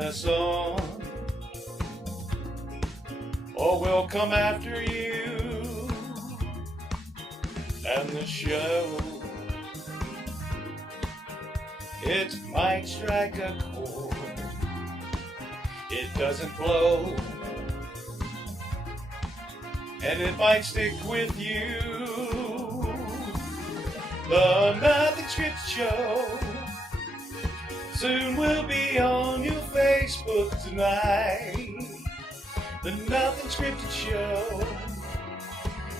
turn us on, or we'll come after you and the show. It might strike a chord, it doesn't blow, and it might stick with you. The Nothing Scripted Show soon will be on your Facebook tonight. The Nothing Scripted Show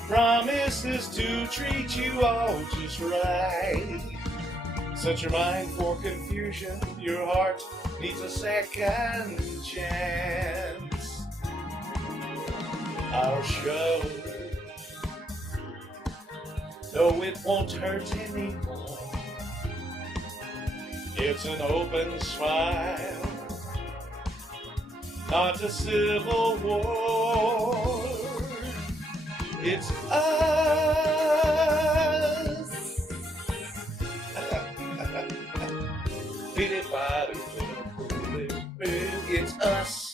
promises to treat you all just right. Set your mind for confusion, your heart needs a second chance. Our show, no, it won't hurt anymore. It's an open smile, not a civil war. It's us. It's us.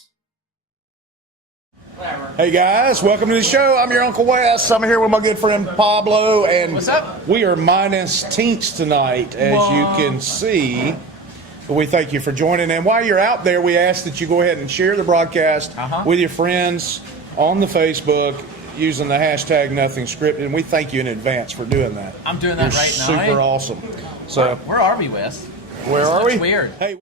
Hey guys, welcome to the show. I'm your Uncle Wes. I'm here with my good friend Pablo, and what's up? We are minus Teance tonight, as you can see. But we thank you for joining. And while you're out there, we ask that you go ahead and share the broadcast with your friends on the Facebook using the hashtag Nothing Scripted. And we thank you in advance for doing that. I'm doing that right now. Super awesome. So where are we, Wes? Where are we? Weird. Hey.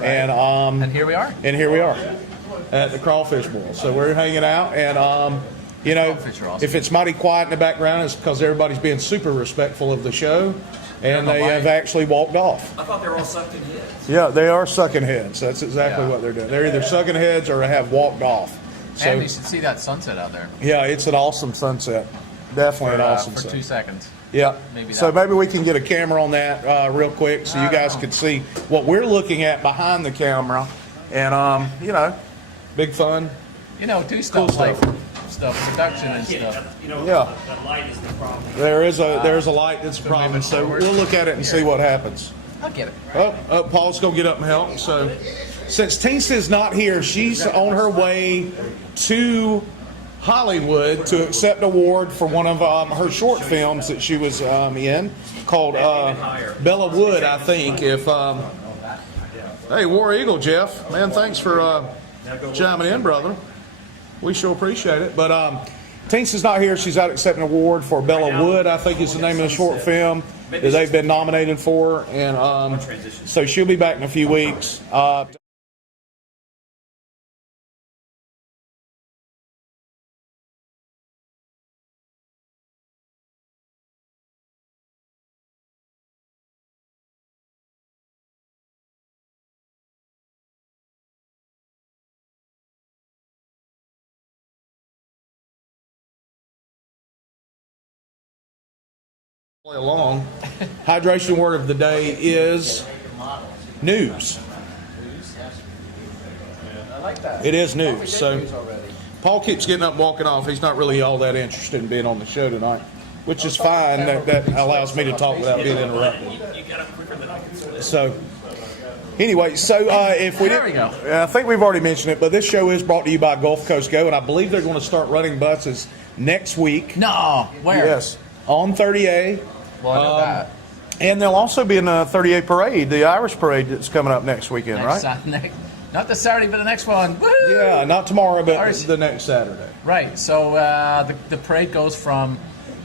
And here we are. And here we are at the Crawfish Bowl. So we're hanging out, and you know, awesome. If it's mighty quiet in the background, it's because everybody's being super respectful of the show, and they have actually walked off. I thought they were all sucking heads. Yeah, they are sucking heads. That's exactly what they're doing. They're either sucking heads or have walked off. So, and you should see that sunset out there. Yeah, it's an awesome sunset. Definitely an awesome sunset. For 2 seconds. Yeah. Maybe we can get a camera on that real quick so you guys can see what we're looking at behind the camera. And, you know, big fun. You know, do stuff cool like stuff, production and stuff. You know, the light is the problem. There's a light that's a problem, so we'll look at it and see what happens. I'll get it. Oh, Paul's going to get up and help. So since Teance is not here, she's on her way to Hollywood to accept an award for one of her short films that she was in, called Bella Wood, I think. Hey, War Eagle, Jeff, man, thanks for chiming in, brother. We sure appreciate it. But Teance is not here. She's out accepting an award for Bella Wood, I think is the name of the short film that they've been nominated for, and so she'll be back in a few weeks. Along. Hydration word of the day is news. I like that. It is news. So Paul keeps getting up and walking off. He's not really all that interested in being on the show tonight, which is fine. That allows me to talk without being interrupted. So anyway, so if we didn't, I think we've already mentioned it, but this show is brought to you by Gulf Coast Go, and I believe they're going to start running buses next week. No, where? Yes, on 30A. Well, I know that. And there'll also be a 30A parade, the Irish parade that's coming up next weekend, right? Not this Saturday, but the next one. Woo-hoo! Yeah, not tomorrow, but the next Saturday. Right. So the parade goes from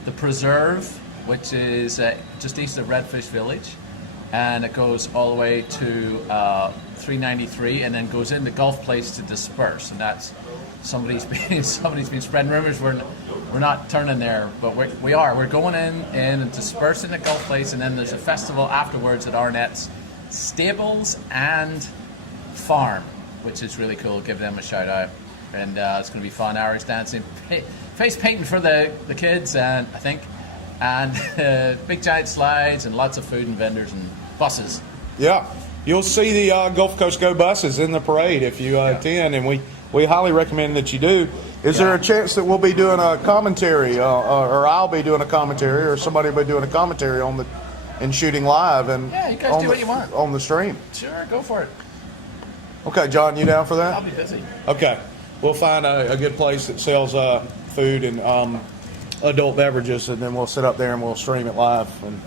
the Preserve, which is just east of Redfish Village, and it goes all the way to 393, and then goes into Gulf Place to disperse. And that's somebody's been spreading rumors. We're not turning there, but we are. We're going in and dispersing at Gulf Place, and then there's a festival afterwards at Arnett's Stables and Farm, which is really cool. Give them a shout out, and it's going to be fun. Irish dancing, face painting for the kids, and I think, and big giant slides and lots of food and vendors and buses. Yeah, you'll see the Gulf Coast Go buses in the parade if you attend, and we highly recommend that you do. Is there a chance that we'll be doing a commentary, or I'll be doing a commentary, or somebody will be doing a commentary and shooting live? And Yeah, you guys do what you want. On the stream. Sure, go for it. Okay, John, you down for that? I'll be busy. Okay, we'll find a good place that sells food and adult beverages, and then we'll sit up there and we'll stream it live and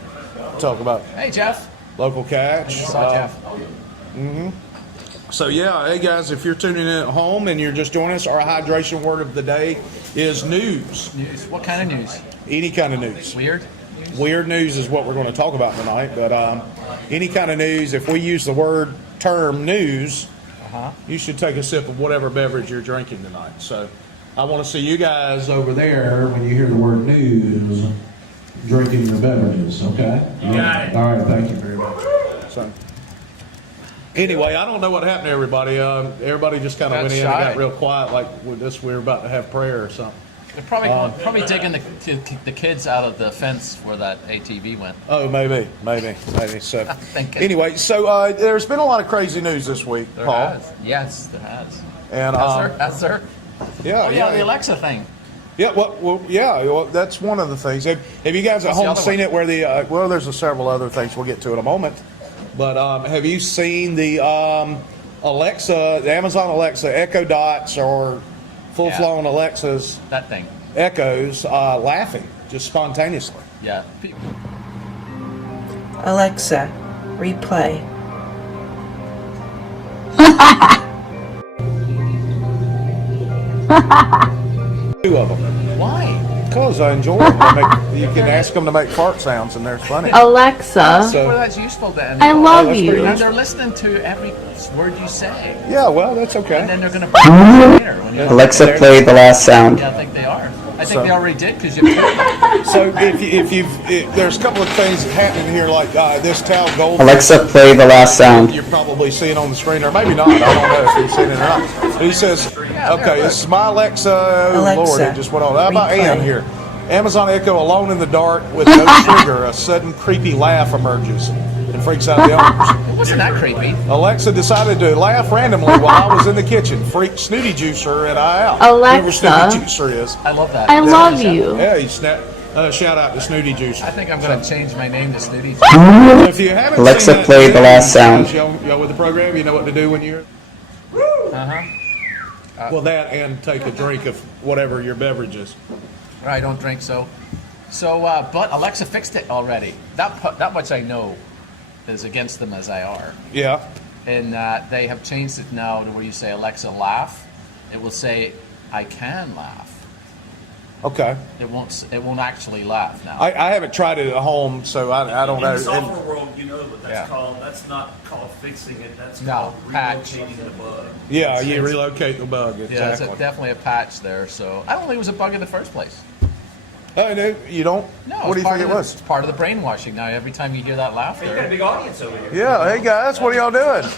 talk about Hey, Jeff. local catch. Saw Jeff. So yeah, hey guys, if you're tuning in at home and you're just joining us, our hydration word of the day is news. News. What kind of news? Any kind of news. Weird? Weird news is what we're going to talk about tonight, but any kind of news, if we use the term news, you should take a sip of whatever beverage you're drinking tonight. So I want to see you guys over there when you hear the word news, drinking your beverages, okay? You got it. All right, thank you very much. So, anyway, I don't know what happened to everybody. Everybody just kind of went in and got real quiet, like with this, we were about to have prayer or something. They're probably digging the kids out of the fence where that ATV went. Oh, maybe. So, thinking. anyway, so there's been a lot of crazy news this week, There Paul. has. Yes, there has. And Has there? yeah, Oh, yeah, the Alexa thing. Yeah, well, that's one of the things. Have you guys at What's the home other seen one? it? Where there's several other things we'll get to in a moment. But have you seen the Alexa, the Amazon Alexa Echo Dots or full-blown Alexas That thing. Echoes laughing just spontaneously? Yeah. Alexa, replay. Two of them. Why? Because I enjoy it. You can ask them to make fart sounds, and they're funny. Alexa, So- Well, that's useful then. I love that's you. pretty And they're listening to every word you say. Yeah, well, that's And okay. then they're going to put it later. When you Alexa, play the last sound. Yeah, I think they are. I think So- they already did because you told them. So there's a couple of things happening here, like this Tal Gold. Alexa, play the last sound. You're probably seeing on the screen, or maybe not. I don't know if you've seen it or not. But he says, okay, this is my Alexa. Oh, Lord, Alexa, it just went on. How about replay. Ann here? Amazon Echo alone in the dark with no trigger. A sudden creepy laugh emerges and freaks out the owners. It wasn't that creepy. Alexa decided to laugh randomly while I was in the kitchen. Freaked Snooty Juicer and I out. Alexa. Whoever Snooty Juicer is. I love that. I love you. Yeah, he snapped. Shout out to Snooty Juicer. I think I'm going to change my name to Snooty. So if you haven't Alexa, seen that play the video, last sound. Y'all with the program, you know what to do when you're. Uh-huh. Well, that and take a drink of whatever your beverage is. I don't drink, so. But Alexa fixed it already. That much I know is against them as I are. Yeah. And they have changed it now to where you say Alexa laugh. It will say I can laugh. Okay. It won't actually laugh now. I haven't tried it at home, so I don't In know. the software world, you know what that's Yeah. called. That's not called fixing it. That's No, called patch. relocating the bug. Yeah, you relocate the bug. Yeah, Exactly. it's definitely a patch there. So I don't think it was a bug in the first place. Oh, no, you don't? No. What do you think it was? It's part of the brainwashing. Now every time you hear that You got a laughter. big audience over here. Yeah. Hey guys, what are y'all doing?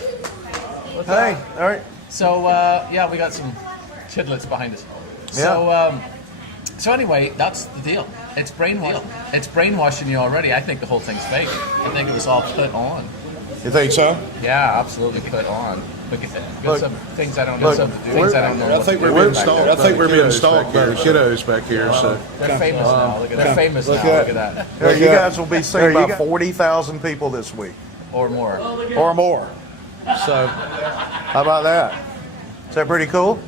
Hey. All right. So yeah, we got some chidlets behind us. So anyway, that's the deal. It's brainwashing you already. I think the whole thing's fake. I think it was all put on. You think so? Yeah, absolutely put on. Look at that. Look, Some things I don't know. Some things I don't know. I think we're being stalked. I think we're being stalked by the kiddos back here. So. They're famous now. Look at that. They're famous now. Look at that. You guys will be seeing about 40,000 people this week. Or more. Or more. So, how about that? Is that pretty cool?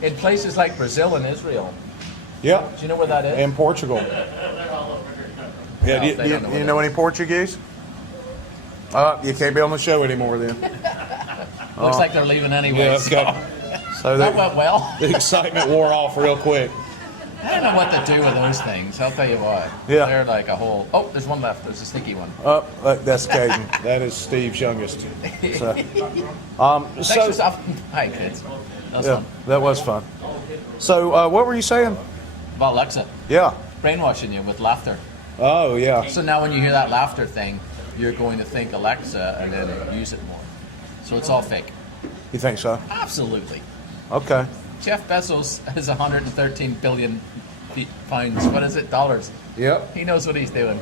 In places like Brazil and Israel. Yeah. Do you know where that is? And Portugal. Yeah, No, they don't know do you what know any Portuguese? You can't be on the show anymore then. Looks like they're leaving anyway. Yeah, so okay. So that went well. the excitement wore off real quick. I don't know what to do with those things. I'll tell you what. Yeah. They're like a whole. Oh, there's one left. There's a sticky one. Oh, that's Caden. That is Steve's youngest. So, Thanks for stopping by, kids. That was yeah, fun. that was fun. So, what were you saying? About Alexa. Yeah. Brainwashing you with laughter. Oh, yeah. So now when you hear that laughter thing, you're going to think Alexa and then use it more. So it's all fake. You think so? Absolutely. Okay. Jeff Bezos has 113 billion pounds. What is it? Dollars. Yep. He knows what he's doing.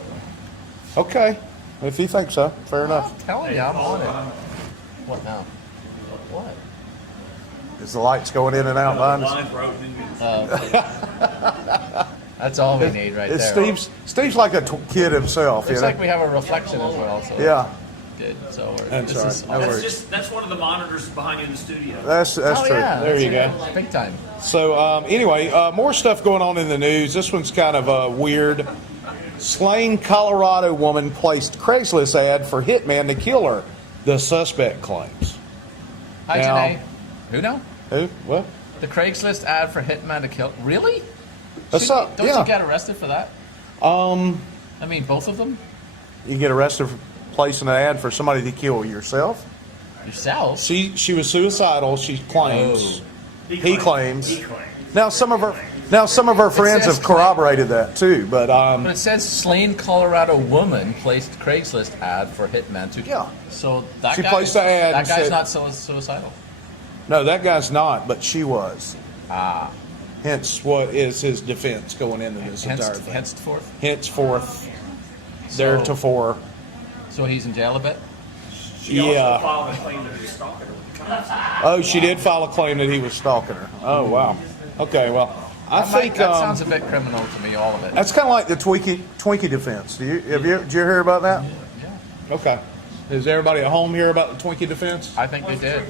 Okay. If you think so, fair enough. I'm telling you, I'm on it. What now? What? Is the lights going in and out behind us? Lines were opening. That's all we need right It's there. Steve's like a kid himself, Looks you know? like we have a reflection as well. So Yeah, good. So That's this all is right. No worries. That's one of the monitors behind you in the studio. that's true. Yeah, There you go. that's big time. So anyway, more stuff going on in the news. This one's kind of weird. Slain Colorado woman placed Craigslist ad for hitman to kill her, the suspect claims. Hi, Now- Janae. Who now? Who? What? The Craigslist ad for hitman to kill. Really? That's Don't yeah. you get arrested for that? I mean, both of them? You get arrested for placing an ad for somebody to kill yourself. Yourself? She was suicidal. She claims. Oh. He claims. Now some of her friends says have corroborated that too. But But it says Slain, Colorado woman placed Craigslist ad for hitman to. Yeah. So that She guy, placed the ad That and guy's said- not suicidal. no, that guy's not. But she was. Ah. Hence, what is his defense going into this entire thing? Henceforth. Henceforth, theretofore. So he's in jail a bit. She also Yeah. filed a claim that he was stalking her with the cops. Oh, she did file a claim that he was stalking her. Oh, wow. Okay, well, I think that sounds a bit criminal to me. All of it. that's kind of like the Twinkie defense. Did you hear about that? Yeah. Okay. Does everybody at home hear about the Twinkie defense? I think they did.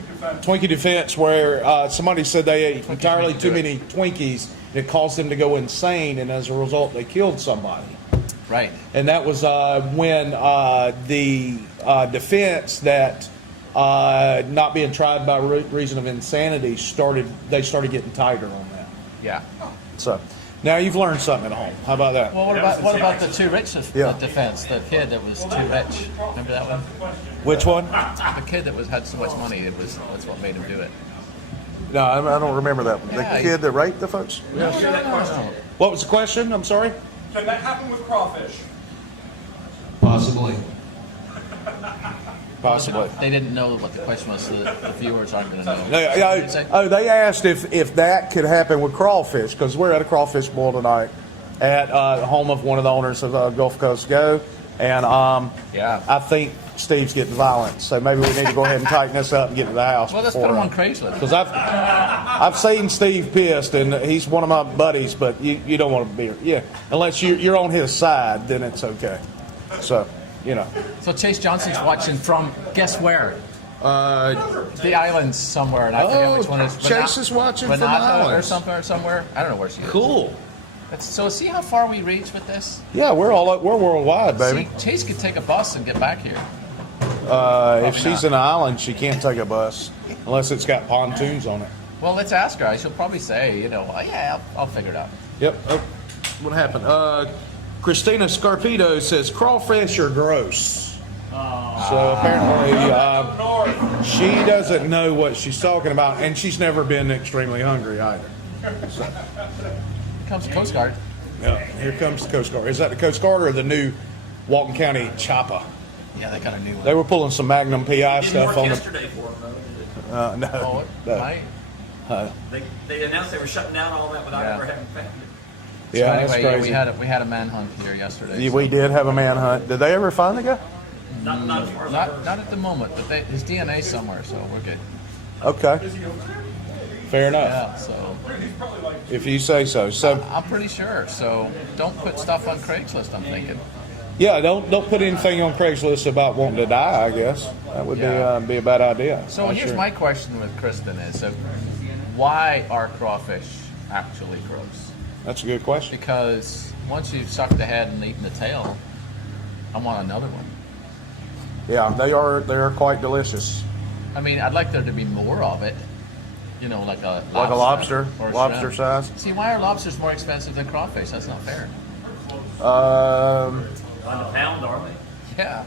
Twinkie defense, where somebody said they ate entirely too many Twinkies, and it caused them to go insane, and as a result, they killed somebody. Right. And that was when the defense that not being tried by reason of insanity they started getting tighter on that. Yeah. So now you've learned something at home. How about that? Well, what about the too rich Yeah. defense? The kid that was too rich. Remember that one? Which one? The kid that had so much money. That's what made him do it. No, I don't remember that one. Yeah, The kid that raped the folks? No. What was the question? I'm sorry? Can that happen with crawfish? Possibly. Possibly. They didn't know what the question was, so the viewers aren't going to know. They asked if that could happen with crawfish, because we're at a crawfish boil tonight at home of one of the owners of Gulf Coast Go, and Yeah. I think Steve's getting violent, so maybe we need to go ahead and tighten this up and get to the house. Well, let's put him on Craigslist. Because I've seen Steve pissed, and he's one of my buddies, but you don't want to be unless you're on his side, then it's okay. So So Chase Johnson's watching from guess where? The islands somewhere, and I forget which one it is. Chase is watching from the Vanata islands. or somewhere. I don't know where she is. Cool. So see how far we reach with this. Yeah, we're worldwide, baby. See, Chase could take a bus and get back here. If she's in an island, she can't take a bus unless it's got pontoons on it. Well, let's ask her. She'll probably say, I'll figure it out. Yep. Oh, what happened? Christina Scarpito says crawfish are gross. So apparently she doesn't know what she's talking about, and she's never been extremely hungry either. So, Here comes the Coast Guard. yeah, here comes the Coast Guard. Is that the Coast Guard or the new Walton County chopper? Yeah, they got a new one. They were pulling some Magnum PI Didn't stuff work on yesterday for them, though, did it? no. Oh, it no. might. They announced they were shutting down all that without Yeah. ever having found it. Yeah, So that's anyway, crazy. we had a manhunt here yesterday. Yeah, so- we did have a manhunt. Did they ever find the guy? Not as far as I heard. Not at the moment, but his DNA's somewhere, so we're good. Okay. Fair enough. Yeah, so If you say so. So I'm pretty sure. So don't put stuff on Craigslist, I'm thinking. yeah, don't put anything on Craigslist about wanting to die. I guess that would Yeah. be a bad idea. So Not here's sure. my question with Kristen is, so why are crawfish actually gross? That's a good question. Because once you've sucked the head and eaten the tail, I want another one. Yeah, they are quite delicious. I mean, I'd like there to be more of it. Like a lobster. Like a lobster, or a lobster shrimp. size. See, why are lobsters more expensive than crawfish? That's not fair. On the pound, are they? Yeah.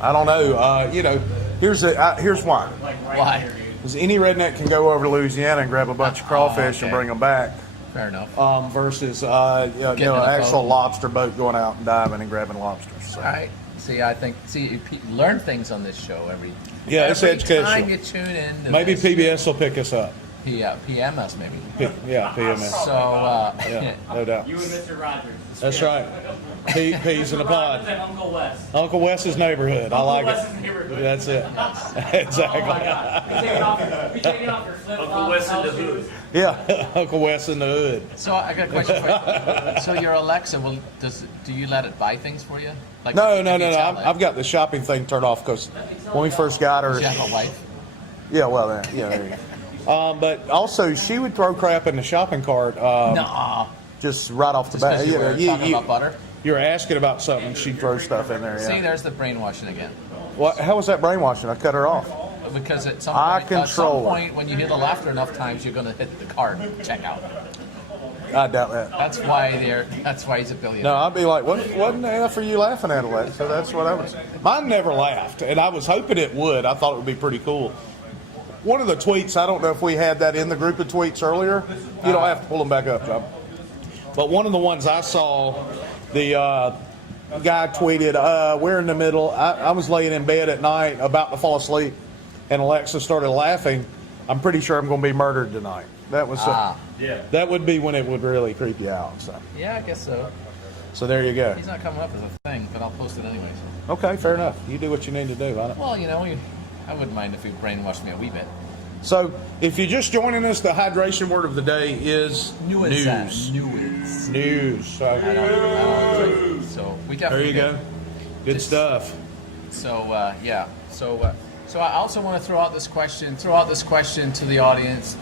I don't know. Here's why. Why? Because any redneck can go over to Louisiana and grab a bunch of crawfish and okay. bring them back. Fair enough. Versus Getting in a actual boat. lobster boat going out and diving and grabbing lobsters. So. All right. See, you learn things on this show every Yeah, it's every educational. time you tune in. To Maybe this. PBS will pick us up. PMS maybe. Yeah, PMS. So Yeah, no doubt. You and Mr. Rogers. That's right. Peas in a pod. And Uncle Wes. Uncle Wes's neighborhood. I like Wes's it. neighborhood. That's it. Exactly. Oh my God. Be taking off your flip flops. Uncle Wes in the hood. Yeah, Uncle Wes in the hood. So I got a question for you. So your Alexa, do you let it buy things for you? Like No. if you tell it- I've got the shopping thing turned off because when we first got her. Does she have a wife? Yeah, well, there you go. But also, she would throw crap in the shopping cart. No. Just right off the Just bat. because you were talking about butter? You were asking about something, she'd throw stuff in there. See, Yeah. there's the brainwashing again. How was that brainwashing? I cut her off. Because at some I point, control her. when you hear the laughter enough times, you're going to hit the card checkout. I doubt that. That's why he's a billionaire. No, I'd be like, what in the F are you laughing at, Alexa? So that's what I was. Mine never laughed, and I was hoping it would. I thought it would be pretty cool. One of the tweets, I don't know if we had that in the group of tweets earlier. You don't have to pull them back up, John. But one of the ones I saw, the guy tweeted, we're in the middle. I was laying in bed at night about to fall asleep, and Alexa started laughing. I'm pretty sure I'm going to be murdered tonight. That was that would be when it would really creep you out. So. Yeah, I guess so. So there you go. He's not coming up as a thing, but I'll post it anyways. Okay, fair enough. You do what you need to do. Well, I wouldn't mind if you brainwashed me a wee bit. So if you're just joining us, the hydration word of the day is news. News. So, I don't so we there definitely you go. Good stuff. So yeah. So I also want to throw out this question to the audience.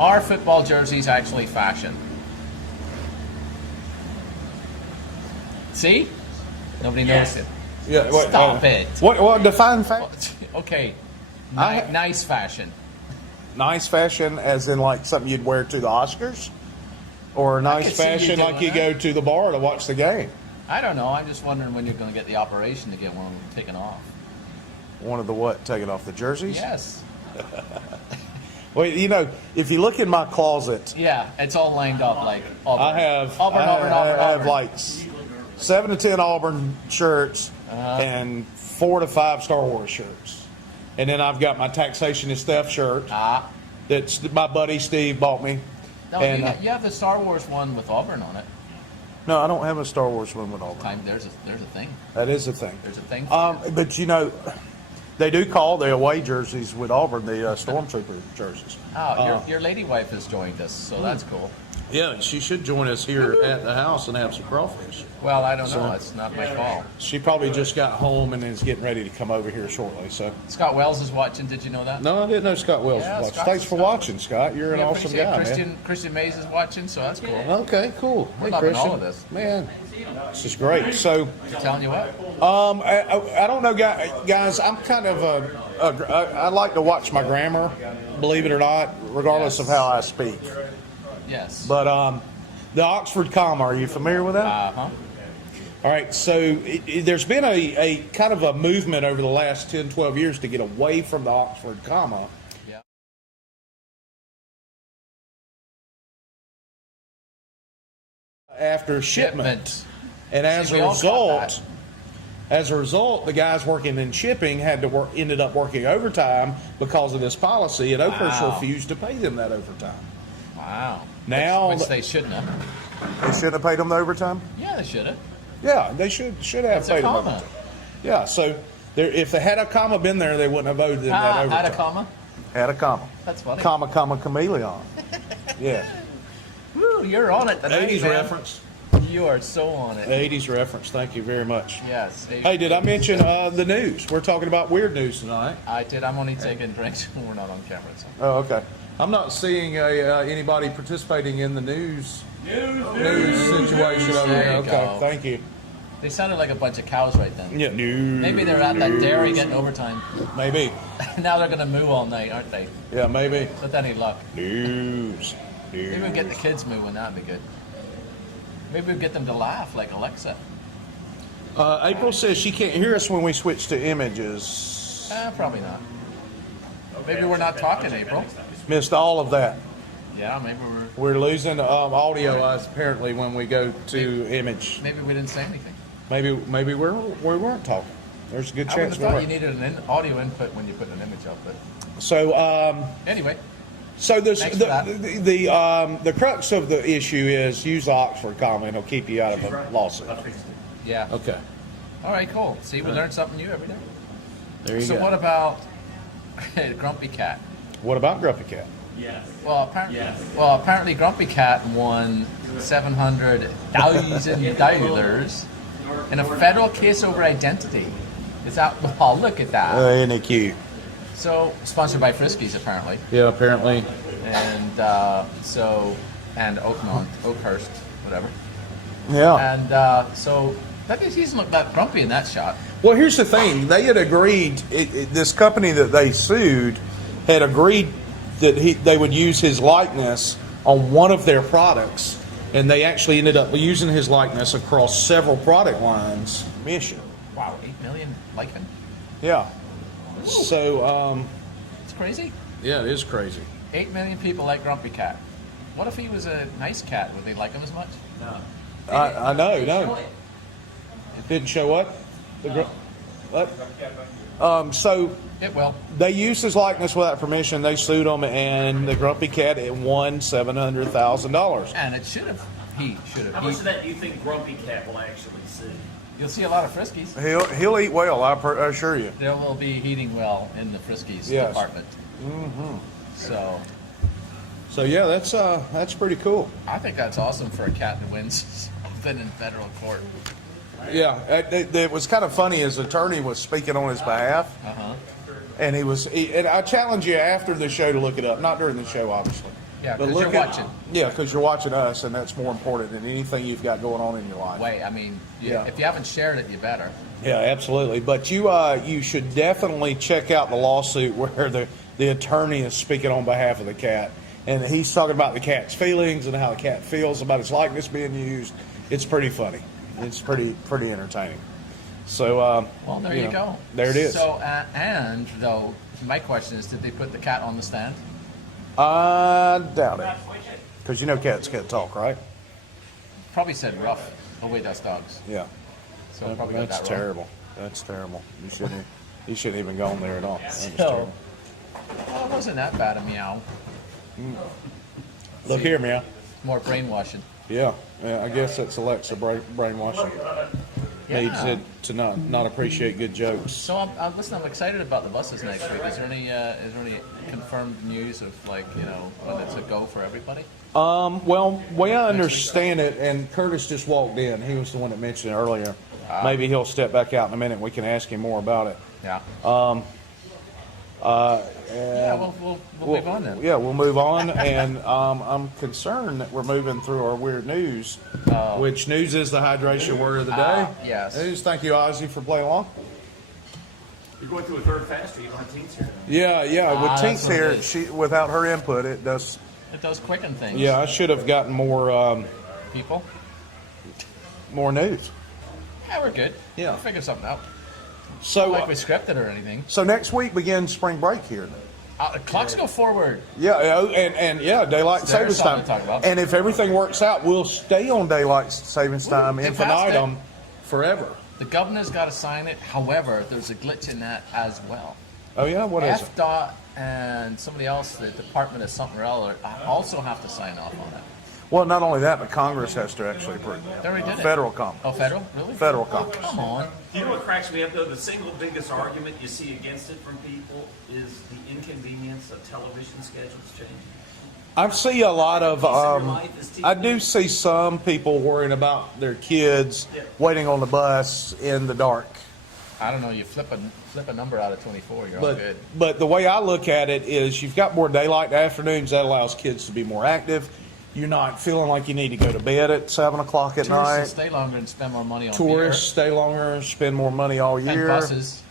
Are football jerseys actually fashion? See? Nobody noticed it. Yeah. Stop it. What define fashion? Okay. Nice fashion. Nice fashion, as in like something you'd wear to the Oscars, or nice could see you fashion like doing you go to the bar to watch the game. I don't know. I'm just wondering when you're going to get the operation to get one taken off. One of the what? Taking off the jerseys? Yes. Well, if you look in my closet, Yeah, it's all lined up like Auburn. I have Auburn. I have like 7 to 10 Auburn shirts and 4 to 5 Star Wars shirts. And then I've got my taxation and theft shirt that's my buddy Steve bought me. No, and, you have the Star Wars one with Auburn on it. No, I don't have a Star Wars one with Auburn. There's a thing. That is a thing. There's a thing. But they do call the away jerseys with Auburn the Stormtrooper jerseys. Your lady wife has joined us, so that's cool. Yeah, she should join us here at the house and have some crawfish. Well, I don't know. It's not my call. She probably just got home and is getting ready to come over here shortly. So Scott Wells is watching. Did you know that? no, I didn't know Scott Wells Yeah, was watching. Scott- Thanks for watching, Scott. You're an We awesome appreciate guy, man. Christian Mays is watching, so that's cool. Okay, cool. We're Hey, loving Christian. all of this. Man, this is great. So, I'm telling you what. I don't know, guys. I'm kind of I like to watch my grammar, believe it or not, regardless of how I speak. Yes. But the Oxford comma, are you familiar with that? Uh-huh. All right, so there's been a kind of a movement over the last 10, 12 years to get away from the Oxford comma. Yeah. After shipment. And See, we all caught as a result, the guys working in shipping ended up working overtime because of this policy, and Oakhurst Wow. refused to pay them that overtime. Wow. Now Which they shouldn't have. they should have paid them the overtime. Yeah, they should have. Yeah, they should have It's a paid them comma. overtime. Yeah, so if they had a comma been there, they wouldn't have owed them that overtime. Had a comma? Had a comma. That's funny. Comma, chameleon. Yeah. Woo, you're on it tonight, 80s man. reference. You are so on it. 80s reference. Thank you very much. Yes. Hey, did I mention the news? We're talking about weird news tonight. I did. I'm only taking drinks when we're not on camera. So. Oh, okay. I'm not seeing anybody participating in the news situation over There there. you Okay, go. thank you. They sounded like a bunch of cows right then. Yeah, news. Maybe they're at that dairy getting overtime. Maybe. Now they're going to moo all night, aren't they? Yeah, maybe. With any luck. News. Maybe we'll get the kids mooing. That'd be good. Maybe we'll get them to laugh like Alexa. April says she can't hear us when we switch to images. Probably not. Maybe we're not talking, April. Missed all of that. Yeah, maybe we're... We're losing audio apparently when we go to image. Maybe we didn't say anything. Maybe we weren't talking. There's a good I would chance have we thought weren't. you needed an audio input when you put an image up, but... So Anyway. So this, Thanks for that. the crux of the issue is use the Oxford comma and it'll keep you out of a lawsuit. Yeah. Okay. All right, cool. See, we learn something new every day. There you So go. what about Grumpy Cat? What about Grumpy Cat? Yes. Well, apparently, Yes. apparently Grumpy Cat won $700,000 in a federal case over identity. Is that? Oh, look at that. Isn't it cute? So sponsored by Friskies, apparently, Yeah, apparently. and and Oakhurst, whatever. Yeah. And so that he doesn't look that grumpy in that shot. Well, here's the thing. They had agreed, this company that they sued had agreed that they would use his likeness on one of their products, and they actually ended up using his likeness across several product lines. Mission. Wow, 8 million like him. Yeah. So, It's crazy. yeah, it is crazy. 8 million people like Grumpy Cat. What if he was a nice cat? Would they like him as much? No. I know, no. It didn't show what? What? So It will. they used his likeness without permission. They sued him, and the Grumpy Cat won $700,000. And it should have. He should How much have. of that do you think Grumpy Cat will actually see? You'll see a lot of Friskies. He'll eat well, I assure you. There will be heating well in the Friskies Yes. department. Mm-hmm. So So yeah, that's pretty cool. I think that's awesome for a cat that wins something in federal court. Yeah, it was kind of funny. His attorney was speaking on his behalf, and and I challenge you after the show to look it up. Not during the show, obviously. Yeah, But 'cause you're look at- watching. Yeah, because you're watching us, and that's more important than anything you've got going on in your life. Wait, I mean, Yeah. if you haven't shared it, you better. Yeah, absolutely. But you should definitely check out the lawsuit where the attorney is speaking on behalf of the cat, and he's talking about the cat's feelings and how the cat feels about his likeness being used. It's pretty funny. It's pretty entertaining. So Well, there you go. There it is. So, and though, my question is, did they put the cat on the stand? I doubt it, because you know cats can't talk, right? Probably said rough. Oh wait, that's dogs. Yeah. So I probably got That's that wrong. terrible. That's terrible. You shouldn't even gone there at all. That was So, terrible. well, it wasn't that bad a meow. Look here, meow. More brainwashing. Yeah, I guess that's Alexa brainwashing. Needs Yeah. it to not appreciate good jokes. So I'm excited about the buses next week. Is there any confirmed news of when it's a go for everybody? Well, way I understand it, and Curtis just walked in. He was the one that mentioned it earlier. Maybe he'll step back out in a minute. We can ask him more about it. Yeah. Yeah, we'll move on then. Yeah, we'll move on. And I'm concerned that we're moving through our weird news, which news is the hydration word of the day. Yes. News. Thank you, Ozzy, for playing along. You're going through a third fast, or you don't have teens here? Yeah. With that's Tink's what it here, is. without her input, it does. It does quicken things. Yeah, I should have gotten more People. news. Yeah, we're good. Yeah. We'll figure something out. So, Not like we scripted or anything. so next week begins spring break here. Clocks go forward. Yeah, and daylight There's savings something time. to talk about. And if everything works out, we'll stay on daylight savings time It has infinitum forever. The governor's got to sign it. However, there's a glitch in that as well. Oh yeah, what is it? F.dot and somebody else, the Department of something or other, also have to sign off on it. Well, not only that, but Congress has to actually approve it. They already did it. Federal Congress. Oh, federal? Really? Federal Oh, Congress. come on. Do you know what cracks me up, though? The single biggest argument you see against it from people is the inconvenience of television schedules changing. I see a lot of. Piece of your life is TV. I do see some people worrying about their kids waiting on the bus in the dark. I don't know. You flip a number out of 24, you're all good. But the way I look at it is, you've got more daylight in the afternoons. That allows kids to be more active. You're not feeling like you need to go to bed at 7 o'clock at Tourists will night. stay longer and spend more money on Tourists stay longer, spend more money all beer. year. And buses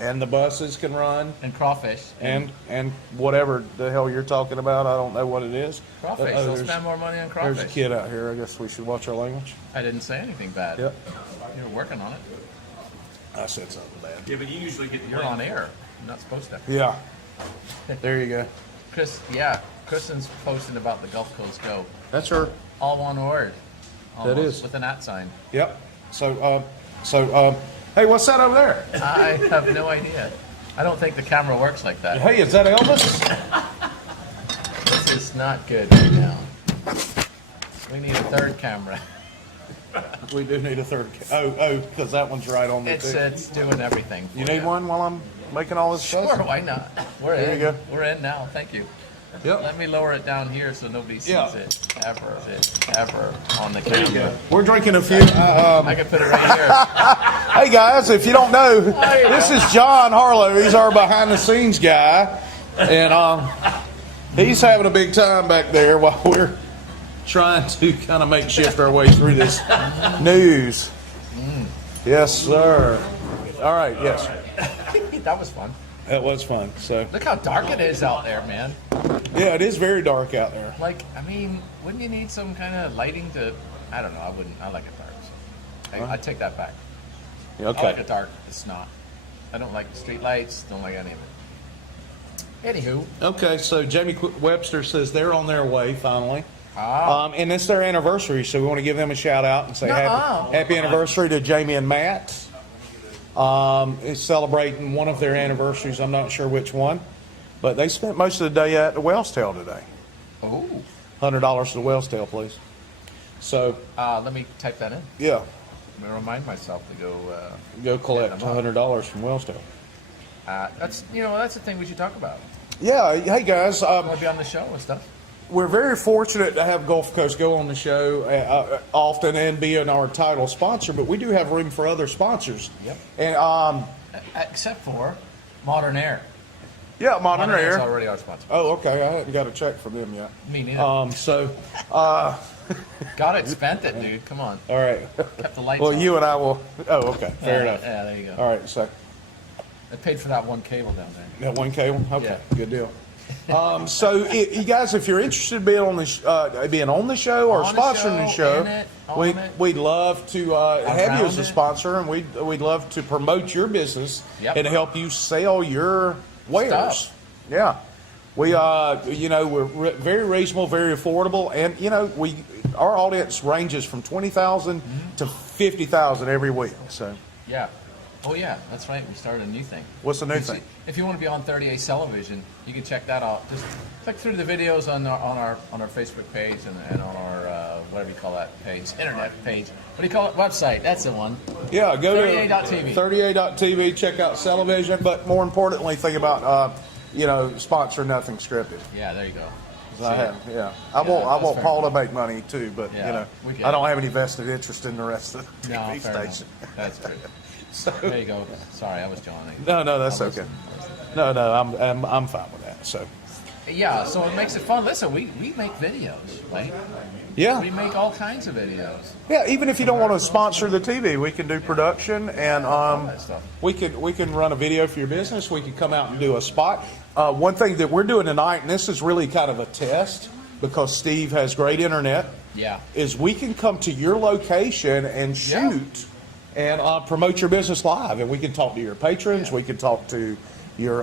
And the buses can run. and crawfish. And whatever the hell you're talking about, I don't know what it is. Crawfish. Oh, They'll there's- spend more money on crawfish. There's a kid out here. I guess we should watch our language. I didn't say anything bad. Yep. You're working on it. I said something bad. Yeah, but you usually get You're on air. You're not supposed to. Yeah. There you go. Kristen's posting about the Gulf Coast Go. That's her. All one word. Almost, is. with an @ sign. Yep. So, hey, what's that over there? I have no idea. I don't think the camera works like that. Hey, is that Elvis? is not good right now. We need a third camera. We do need a third. Because that one's right on the thing. It's doing everything. You need one while I'm making all this Sure, stuff? why not? We're There in. you go. We're in now. Thank you. Yep. Let me lower it down here so nobody sees Yeah. it ever on the camera. We're drinking a few. I can put it right here. Hey guys, if you don't know, you this go. is John Harlow. He's our behind the scenes guy. And he's having a big time back there while we're trying to kind of makeshift our way through this news. Yes, sir. All right, yes. That was fun. That was fun. So Look how dark it is out there, man. yeah, it is very dark out there. Like, I mean, wouldn't you need some kind of lighting to? I don't know. I wouldn't. I like it dark. So I take that back. I like Okay. it dark. It's not. I don't like the street lights. Don't like any of it. Anywho, Okay, so Jamie Webster says they're on their way finally. Ah. And it's their anniversary, so we want to give them a shout out and say Nuh-uh. happy anniversary to Jamie and Matt. Is celebrating one of their anniversaries. I'm not sure which one, but they spent most of the day at the Whale's Tail today. oh, $100 to the Whale's Tail, please. So let me type that in. yeah, Let me remind myself to go. go collect $100 from Whale's Tail. That's that's the thing we should talk about. Yeah, hey guys, I want to be on the show and stuff. we're very fortunate to have Gulf Coast go on the show often and being our title sponsor, but we do have room for other sponsors. Yep. And Except for Modern Air. yeah, Modern Modern Air is Air. already our sponsor. Oh, okay. I haven't got a check from them yet. Me neither. So, Got it, spent it, dude. Come on. all right. Kept the lights Well, on. you and I will. Oh, okay. Fair Yeah, enough. Yeah, there you go. All right. So I paid for that one cable down there. that one cable. Okay. Yeah. Good deal. You guys, if you're interested in being on the show or On the sponsoring the show, show, in it, on it. we'd love to have you Around as a it. sponsor, and we'd love to promote your business Yep. and help you sell your wares. Stuff. Yeah. We we're very reasonable, very affordable, and our audience ranges from 20,000 to 50,000 every week. So, Yeah. Oh yeah, that's right. We started a new thing. what's the new thing? If you want to be on 38 Television, you can check that out. Just click through the videos on our Facebook page and on our whatever you call that page, internet page. What do you call it? Website. That's the one. Yeah, go 38.tv. to 38.tv, check out television, but more importantly, think about sponsor nothing scripted. Yeah, there you go. 'Cause I have, I Yeah, want that's fair. Paul to make money too, but Yeah, we get I don't it. have any vested interest in the rest of the No, TV fair station. enough. That's true. So, There you go. Sorry, I was John. no, that's I'll okay. listen. No, I'm fine with that. So, Yeah, so it makes it fun. Listen, we make videos, right? yeah. We make all kinds of videos. Yeah, even if you don't want to sponsor the TV, we can do production and that stuff. we can run a video for your business. We can come out and do a spot. One thing that we're doing tonight, and this is really kind of a test because Steve has great internet, Yeah. is we can come to your location and shoot and promote your business live, and we can talk to your patrons. Yeah. We can talk to your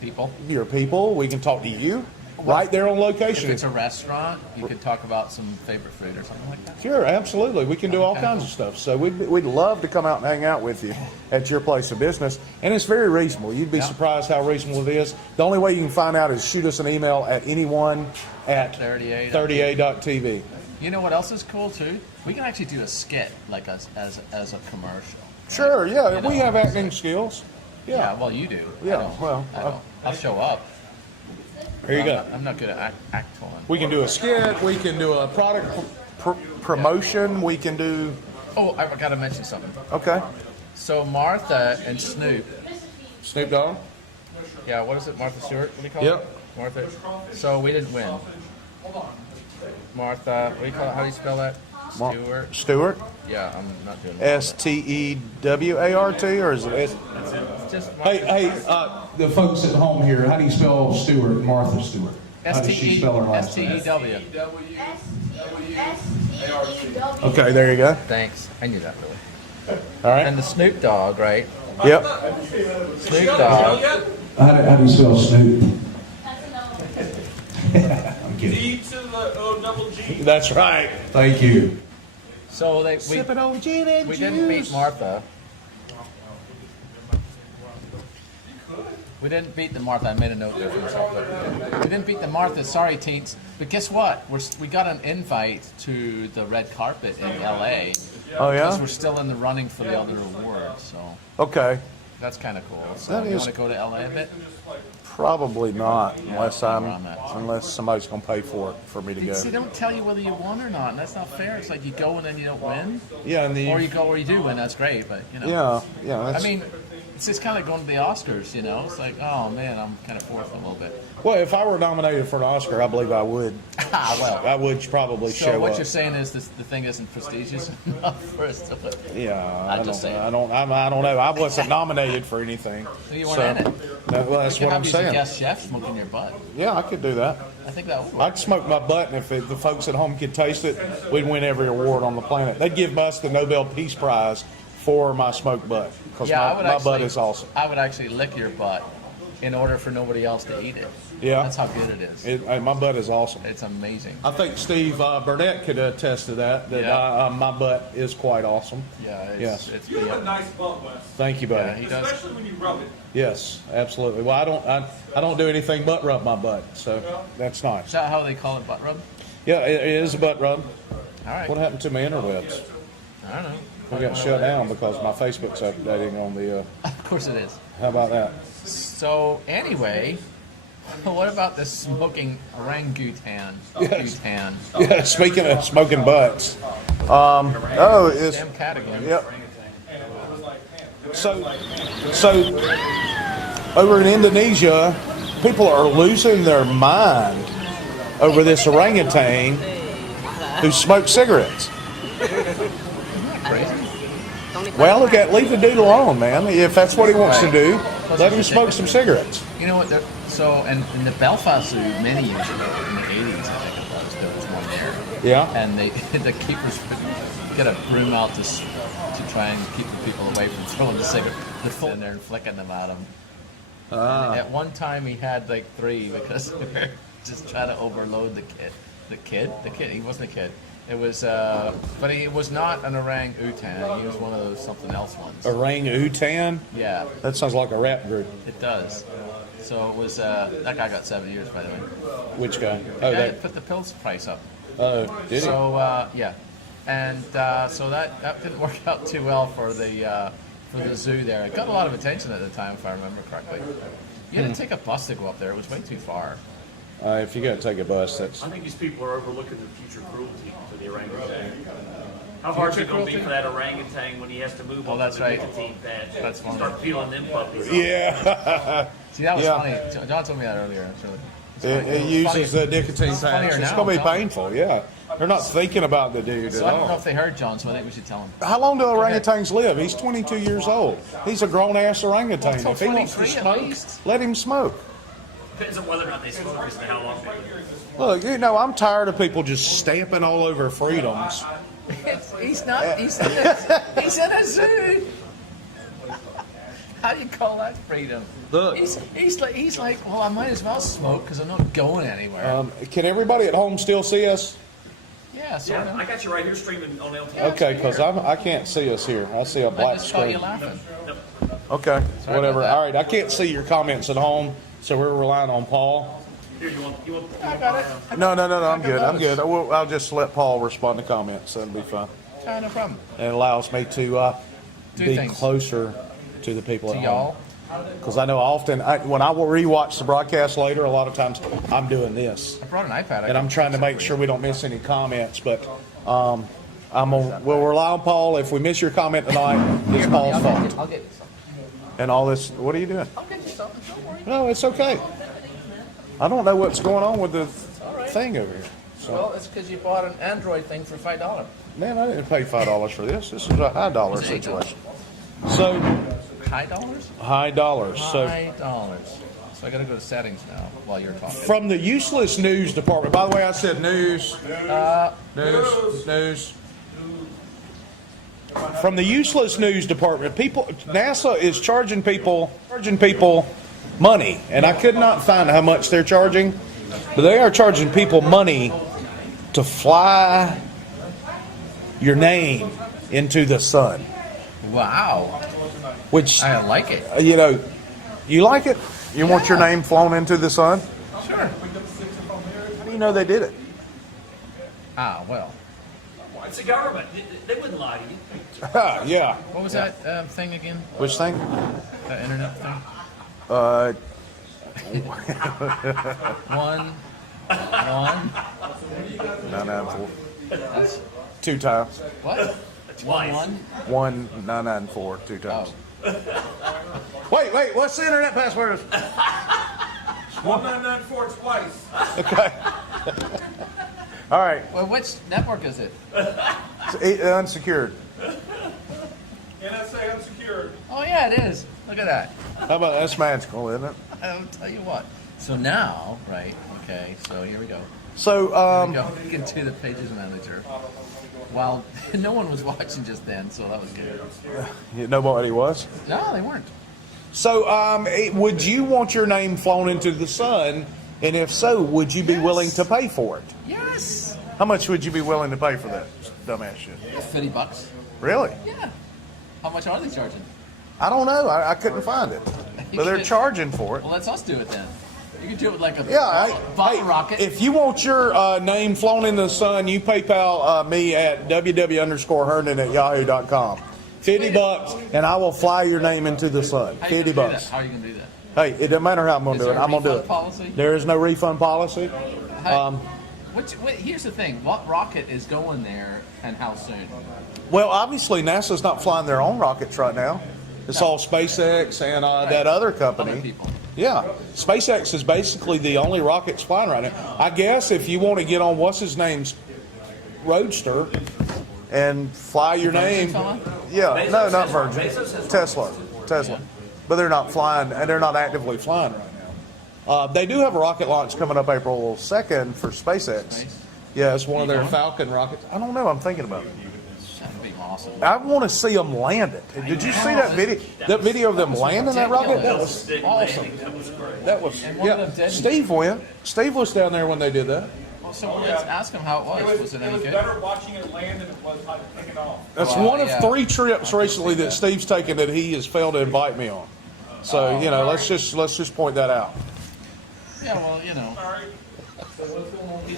People. Your people. We can talk to you right there on If location. it's a restaurant, you could talk about some favorite food or something like that. Sure, absolutely. We can do all Okay. kinds of stuff. So we'd love to come out and hang out with you at your place of business. And it's very reasonable. You'd be Yeah. surprised how reasonable it is. The only way you can find out is shoot us an email at anyone at 38.tv. You know what else is cool too? We can actually do a skit like as a commercial. Sure, yeah. You know, We have acting skills. Yeah, Yeah. well, you do. Yeah, I don't. well, I don't. I'll show up. Here you go. I'm not good at acting. We can do a skit. We can do a product promotion. We can do... Oh, I got to mention something. Okay. So Martha and Snoop. Snoop Dogg? Yeah, what is it? Martha Stewart? What do you call Yep. it? Martha. So we didn't win. Martha. What do you call it? How do you spell that? Stewart. Stewart? Yeah, I'm not doing it. Stewart, or is it S? Just Hey, the folks at home here, how do you spell Stewart, Martha Stewart? How does she spell her last name? S-T-E-W. S-T-E-W. Okay, there you go. Thanks. I knew that really. All right. And the Snoop Dogg, right? Yep. Snoop Dogg. How do you spell Snoop? D to the double G. That's right. Thank you. So we on gin and didn't beat Martha. We didn't beat the Martha. I made a note there for myself. But we didn't beat the Martha. Sorry, teens. But guess what? We got an invite to the red carpet in L.A. Oh, yeah? Because we're still in the running for the other awards. So Okay. that's kind of cool. So That you is- want to go to L.A. a bit? Probably not, unless that's where I'm at. unless somebody's gonna pay for it for me to go. See, they don't tell you whether you won or not, and that's not fair. It's like you go and then you don't win. Yeah, and Or you go where you do win. That's great, but you know. yeah. I That's, mean, it's just kind of going to the Oscars, you know. It's like, oh man, I'm kind of fourth a little bit. well, if I were nominated for an Oscar, I believe I would. Well. I would probably So show what up. you're saying is the thing isn't prestigious enough for us to put. Yeah, I'm just saying. I don't know. I wasn't nominated for anything. So you weren't in it. No, well, that's You what could I'm have you as a saying. guest chef smoking your butt. Yeah, I could do that. I think that would work. I'd smoke my butt, and if the folks at home could taste it, we'd win every award on the planet. They'd give us the Nobel Peace Prize for my smoked butt, because Yeah, I would my actually. butt is awesome. I would actually lick your butt in order for nobody else to eat it. Yeah. That's how good it is. My butt is awesome. It's amazing. I think Steve Burnett could attest to that. Yeah. My butt is quite awesome. Yeah. Yes. It's You have a beyond. nice butt, Wes. Thank you, buddy. Yeah, he does. Especially when you rub it. Yes, absolutely. Well, I don't do anything but rub my butt, so that's Is nice. that how they call it, butt rub? Yeah, it is a butt rub. All right. What happened to my interwebs? I don't know. We got shut down because my Facebook's updating on the. Of course it is. How about that? So anyway, what about this smoking orangutan? Yes. Orangutan. Yeah, speaking of smoking butts. It's Damn cat again. yep. So over in Indonesia, people are losing their mind over this orangutan who smokes cigarettes. Crazy. Well, leave the dude alone, man. If that's what he wants to do, let him smoke some cigarettes. You know what? So in the Belfast Zoo many years ago, in the 80s, I think it was, there was one there. Yeah. And the keepers would get a broom out to try and keep the people away from throwing the cigarette in there and flicking them at him. And at one time he had like 3 because they were just trying to overload the kid. The kid? He wasn't a kid. It was, but he was not an orangutan. He was one of those something else ones. Orangutan? Yeah, That sounds like a rap group. it does. So it was, that guy got 7 years, by the way. Which guy? Oh, Yeah, that. it put the pills price up. Oh, did he? So yeah, and so that didn't work out too well for the zoo there. It got a lot of attention at the time, if I remember correctly. You had to take a bus to go up there. It was way too far. If you got to take a bus, that's. I think these people are overlooking the future cruelty to the orangutan. How hard is it going to be for that orangutan when he has to move on that's to the right. nicotine patch? That's funny. Start peeling them puppies off. Yeah. See, that was Yeah. funny. John told me that earlier. Actually, It's It funny. It's uses funny. the nicotine It's funnier patch. It's now, going to be don't it? painful, yeah. They're not thinking about the dude So at I don't know all. if they heard John, so I think we should tell him. How long do ahead. orangutans live? He's 22 years old. He's a grown-ass orangutan. Well, till If he wants to 23 at smoke, least. let him smoke. Depends on whether or not they smoke as to how long they live. Look, I'm tired of people just stamping all over freedoms. He's not. He's in a zoo. How do you call that freedom? Look. He's like, well, I might as well smoke because I'm not going anywhere. Can everybody at home still see us? Yeah, sort Yeah, I of. got you right here streaming on LTE. Okay, because I can't see us here. I see a I black just caught you screen. laughing. Okay, Sorry whatever. about that. All right, I can't see your comments at home, so we're relying on Paul. Here, you want I got it. No, I'm good. I'm those. good. I'll just let Paul respond to comments. That'll be fine. No problem. And it allows me to Do be things. closer to the people To at y'all. home. Because I know often, when I will rewatch the broadcast later, a lot of times I'm doing this. I brought an iPad. And I'm trying to make sure we don't miss any comments. But we'll rely on Paul. If we miss your comment tonight, it's Paul's fault. I'll get you something. And all this, what are you doing? I'll get you something. Don't worry. No, it's okay. I don't know what's going on with the thing over here. Well, it's because you bought an Android thing for $5. Man, I didn't pay $5 for this. This is a high dollar It's $8. situation. So, High dollars? high dollars. So, High dollars. So I got to go to settings now while you're talking. from the useless news department, by the way, I said news. News. From the useless news department, NASA is charging people money, and I could not find how much they're charging, but they are charging people money to fly your name into the sun. Wow. Which, I like it. you like it? You want your name flown into the sun? Sure. How do you know they did it? Ah, well. It's the government. They wouldn't lie to you. Yeah. What was that thing again? Which thing? That internet thing? 994. That's, 2 times. what? Twice. 1994 2 times. Wait, what's the internet password? 1994 twice. Okay. All right. Well, which network is it? It's unsecured. NSA unsecured. Oh, yeah, it is. Look at that. How about that's magical, isn't it? I'll tell you what. So now, right, okay, so here we go. So, Go into the Pages Manager. Well, no one was watching just then, so that was good. you know what he was? No, they weren't. So, would you want your name flown into the sun? And if so, would you be willing to pay for it? Yes. How much would you be willing to pay for that dumbass shit? $50. Really? Yeah. How much are they charging? I don't know. I couldn't find it. But they're charging for it. Well, let's us do it then. You can do it with like a Hey, rocket. if you want your name flown into the sun, you PayPal me at ww_herndon@yahoo.com. $50, and I will fly your name into the sun. How you gonna do $50. that? How are you going to do that? Hey, it doesn't matter how I'm going Is to do it. there a I'm going to do refund it. policy? There is no refund policy. Here's the thing. What rocket is going there and how soon? Well, obviously, NASA's not flying their own rockets right now. It's all SpaceX and that other company. Other people. Yeah, SpaceX is basically the only rockets flying right now. I guess if you want to get on what's his name's Roadster and fly your name, fella? yeah, Bezos no, not has- Virgin, Bezos has Tesla, Yeah. but they're not flying and they're not actively flying right now. They do have a rocket launch coming up April 2nd for SpaceX. Nice. Yeah, it's one You of their going? Falcon rockets. I don't know. I'm thinking about it. That'd be awesome. I want to see them land it. Did you see that video? That video of them landing that rocket? That was Stick awesome. landing, that was great. That was And one of them yeah. didn't. Steve went. Steve was down there when they did that. Well, so let's ask him how it was. Was it It any was good? better watching it land than it was like taking off. That's Wow, one of yeah. 3 trips recently that Steve's taken that he has failed to invite me on. So let's just point that out. Yeah, well, you know. Sorry.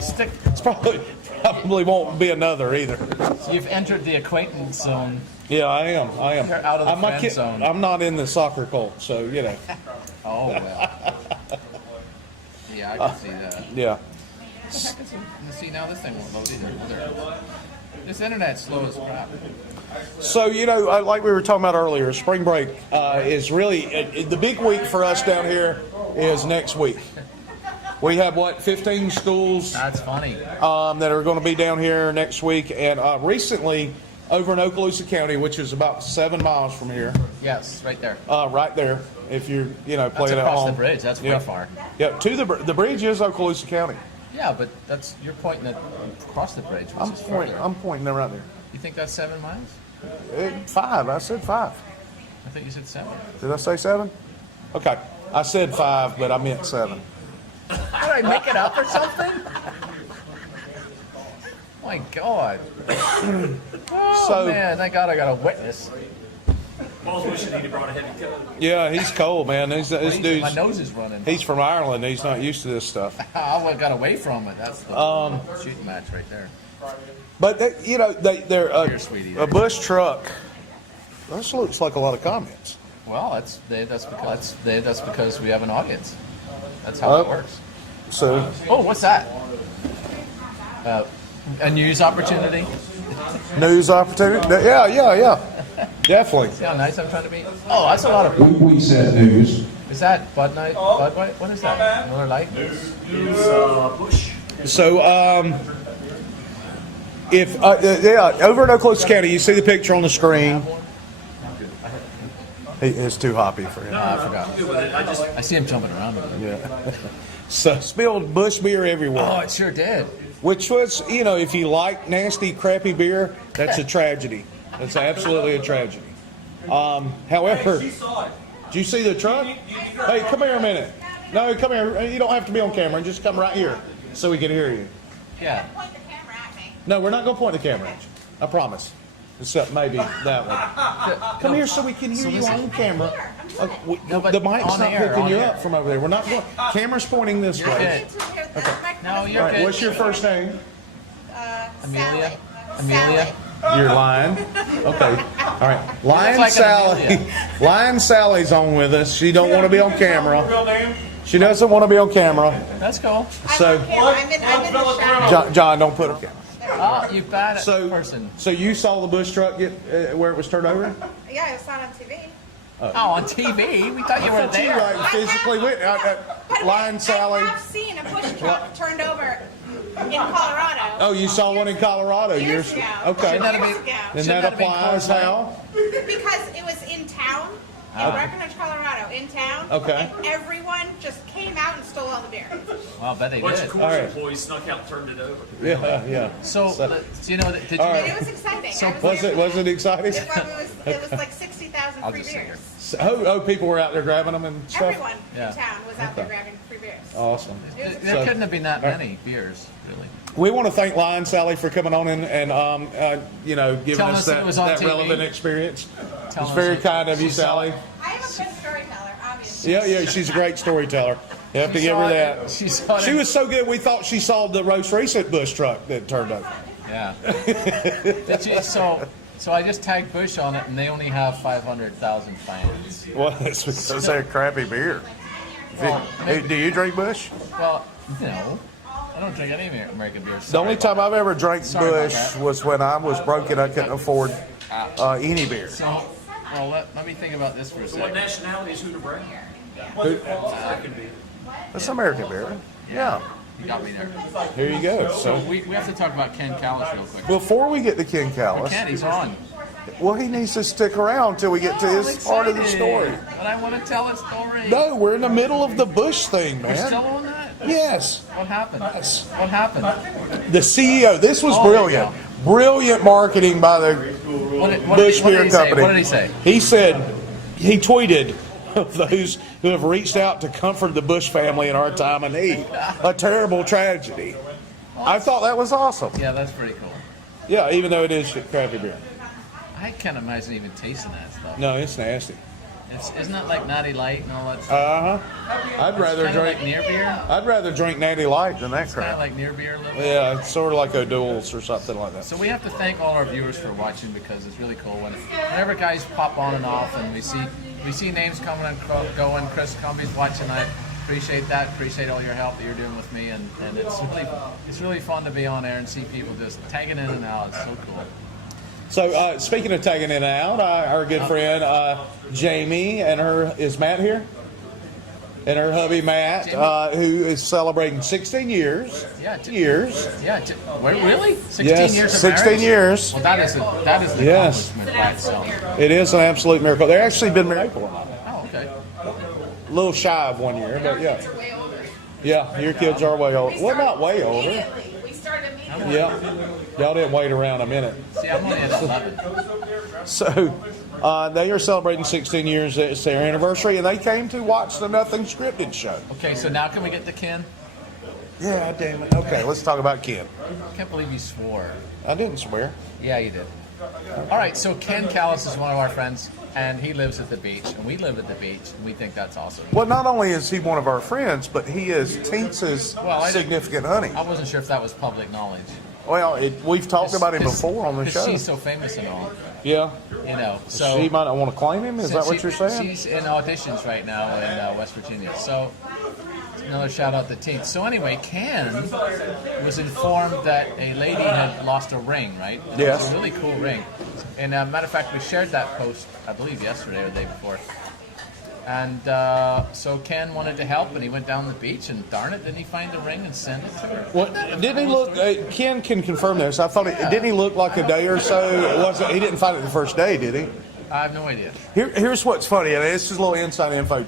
Stick. It's probably won't be another either. You've entered the acquaintance zone. Yeah, I am. You're out of the I'm not friend zone. I'm not in the soccer cult, so you know. Oh, well. Yeah, I can see that. Yeah. See, now this thing won't load either. This internet's slow as crap. So, like we were talking about earlier, spring break is really, the big week for us down here is next week. We have, 15 schools That's funny. that are going to be down here next week. And recently, over in Okaloosa County, which is about 7 miles from here, Yes, right there. right there, if you're, That's playing at across home. the bridge. That's way Yeah. far. Yeah, to the bridge is Okaloosa County. Yeah, but you're pointing at across the bridge, which is further. I'm pointing them right there. You think that's 7 miles? 5. I said 5. I think you said 7. Did I say 7? Okay. I said 5, but I meant 7. Did I make it up or something? My God. Oh, So- man, thank God I got a witness. Paul's wishing he'd brought a heavy coat. Yeah, he's cold, man. This My dude's nose is running. he's from Ireland. He's not used to this stuff. I got away from it. That's the shooting match right there. But they're Here, sweetie, a there. Busch truck. This looks like a lot of comments. Well, that's because we have an audience. That's how it works. So Oh, what's that? A news opportunity. news opportunity. Yeah. Definitely. See how nice I'm trying to be? Oh, that's a lot of. We said news. Is that Bud Light? Bud Light? What is that? Miller Light? It's Busch. So if over in Okaloosa County, you see the picture on the screen. It's too hoppy for him. I forgot. I see him jumping around. Yeah. So spilled Busch beer everywhere. Oh, it sure did. Which was, if you like nasty, crappy beer, that's a tragedy. That's absolutely a tragedy. However, She saw it. did you see the truck? Hey, come here a minute. No, come here. You don't have to be on camera. Just come right here so we can hear you. Yeah. Point the camera at me. No, we're not going to point the camera at you. I promise. except maybe that one. Come here so we can hear you on camera. No, but The mic's on not air, picking on you air. up from over there. We're not going. Camera's pointing this You're way. good. No, you're All right, good. what's your first name? Amelia? Amelia? You're Lion. Okay. All right. Lion like an Sally. Amelia. Lion Sally's on with us. She don't want to be on camera. Real name? She doesn't want to be on camera. That's cool. So, I'm in the shower. John, don't put on camera. Oh, you bad person. So you saw the Busch truck get where it was turned over? Yeah, I saw it on TV. Oh, on TV? We thought you were But you there. like physically went. Lion Sally. I have seen a Busch truck turned over in Colorado. Oh, you saw one in Colorado Years ago. Okay. Shouldn't that Years have ago. And Shouldn't that that have been applies close by? how? Because it was in town, in Breckenridge, Colorado, in town. Okay. And everyone just came out and stole all the beer. Well, I bet they A bunch did. of All course right. employees snuck out and turned it over. Yeah. So, do you know that? Did you All know? right. It was exciting. So I was was there it for that. exciting? It was like 60,000 I'll free just sit beers. Oh, people were out there grabbing them and stuff. Everyone Yeah. in town was out there grabbing free beers. Awesome. There So- couldn't have been that many beers, really. We want to thank Lion Sally for coming on and giving Telling us us that that, it was on that TV. relevant experience. It's Telling us very that kind of you, she saw Sally. it. I am a good storyteller, obviously. Yeah, she's a great storyteller. You have to She give saw her it- that. she saw it She in- was so good, we thought she saw the most recent Busch truck that turned over. Yeah. So I just tagged Busch on it, and they only have 500,000 fans. Well, it's because they're crappy beer. Well, Do you drink Busch? Well, no. I don't drink any American beer. The only time I've ever drank Sorry about Busch that. was when I was broke and I couldn't afford any beer. So, well, let me think about this for a What second. nationality is Hooter Brand? American beer. That's American beer. Yeah. You got me there. Here you go. So So we have to talk about Ken Callis real quick. before we get to Ken Callis, Ken, he's on. well, he needs to stick around till we get to I'm his part of the excited, story. But I want to tell a story. No, we're in the middle of the Busch thing, You're still man. on that? Yes. What happened? Yes. What happened? The CEO, this was Oh, brilliant. yeah. Brilliant marketing by the What Busch did Beer he say? Company. What did he say? He said, he tweeted, of those who have reached out to comfort the Busch family in our time of need. A terrible tragedy. I thought that was awesome. Yeah, that's pretty cool. Yeah, even though it is crappy beer. I can't imagine even tasting that stuff. No, it's nasty. Isn't that like Natty Light and all that stuff? I'd rather Kind of like drink. near beer? I'd rather drink Natty Light than that Kind of crap. like near beer a little? Yeah, it's sort of like O'Doul's or something like that. So we have to thank all our viewers for watching because it's really cool whenever guys pop on and off and we see names coming and going. Chris Cumby's watching. I appreciate that. Appreciate all your help that you're doing with me, and it's really fun to be on air and see people just tagging in and out. It's so cool. So speaking of tagging in and out, our good friend Jamie and is Matt here? And her hubby Matt, who is celebrating 16 years. Yeah, Yeah, really? 16 Yes, years of 16 marriage? years. Well, that is an Yes. accomplishment by itself. It is an absolute miracle. They've actually been married for Oh, okay. a little shy of 1 year, but yeah. Yeah, your kids are way older. Well, not way older. We started immediately. Yeah. Y'all didn't wait around a minute. See, I'm only at 11. So they are celebrating 16 years. It's their anniversary, and they came to watch the Nothing Scripted show. Okay, so now can we get to Ken? Yeah, damn it. Okay, let's talk about Ken. I can't believe you swore. I didn't swear. Yeah, you did. All right, so Ken Callis is one of our friends, and he lives at the beach, and we live at the beach, and we think that's awesome. Well, not only is he one of our friends, but he is Teance's Well, I didn't- significant honey. I wasn't sure if that was public knowledge. Well, we've talked about him before on the 'Cause show. she's so famous and all, Yeah. you know. So She might not want to claim him. Is that since what you're saying? She's in auditions right now in West Virginia. So another shout out to Teens. So anyway, Ken was informed that a lady had lost a ring, right? And It Yes. was a really cool ring. And matter of fact, we shared that post, I believe, yesterday or the day before. And so Ken wanted to help, and he went down the beach, and darn it, didn't he find the ring and send it to her? Well, didn't he look? Ken can confirm this. I thought didn't he look like a day or so? It wasn't. He didn't find it the first day, did he? I have no idea. Here's what's funny. And this is a little inside info.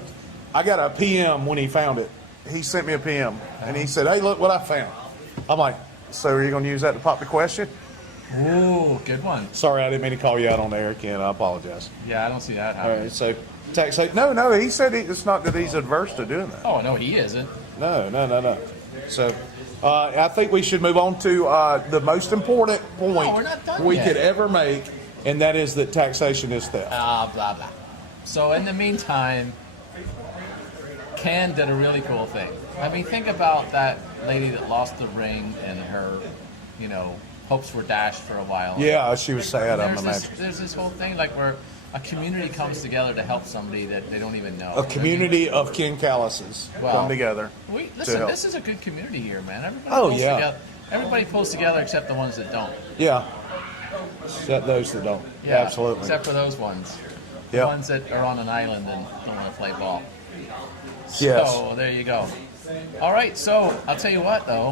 I got a PM when he found it. He sent me a PM, and he said, "Hey, look what I found." I'm like, "So are you going to use that to pop the question?" Ooh, good one. Sorry, I didn't mean to call you out on the air, Ken. I apologize. Yeah, I don't see that All happening. right, so tax. No. He said it's not that he's adverse to doing that. Oh, no, he isn't. No. So, I think we should move on to the most important point we're not done we yet. could ever make and that is that taxation is theft. Blah, blah. So in the meantime, Ken did a really cool thing. I mean, think about that lady that lost the ring and her, hopes were dashed for a while. Yeah, she was sad, I'm imagining. There's this whole thing like where a community comes together to help somebody that they don't even know. A community of Ken Calluses come together. Listen, this is a good community here, man. Everybody pulls yeah. together. Everybody pulls together except the ones that don't. Yeah. Except those that don't. Yeah, Absolutely. except for those ones. The Yep. ones that are on an island and don't want to play ball. Yes. So there you go. All right, so I'll tell you what, though.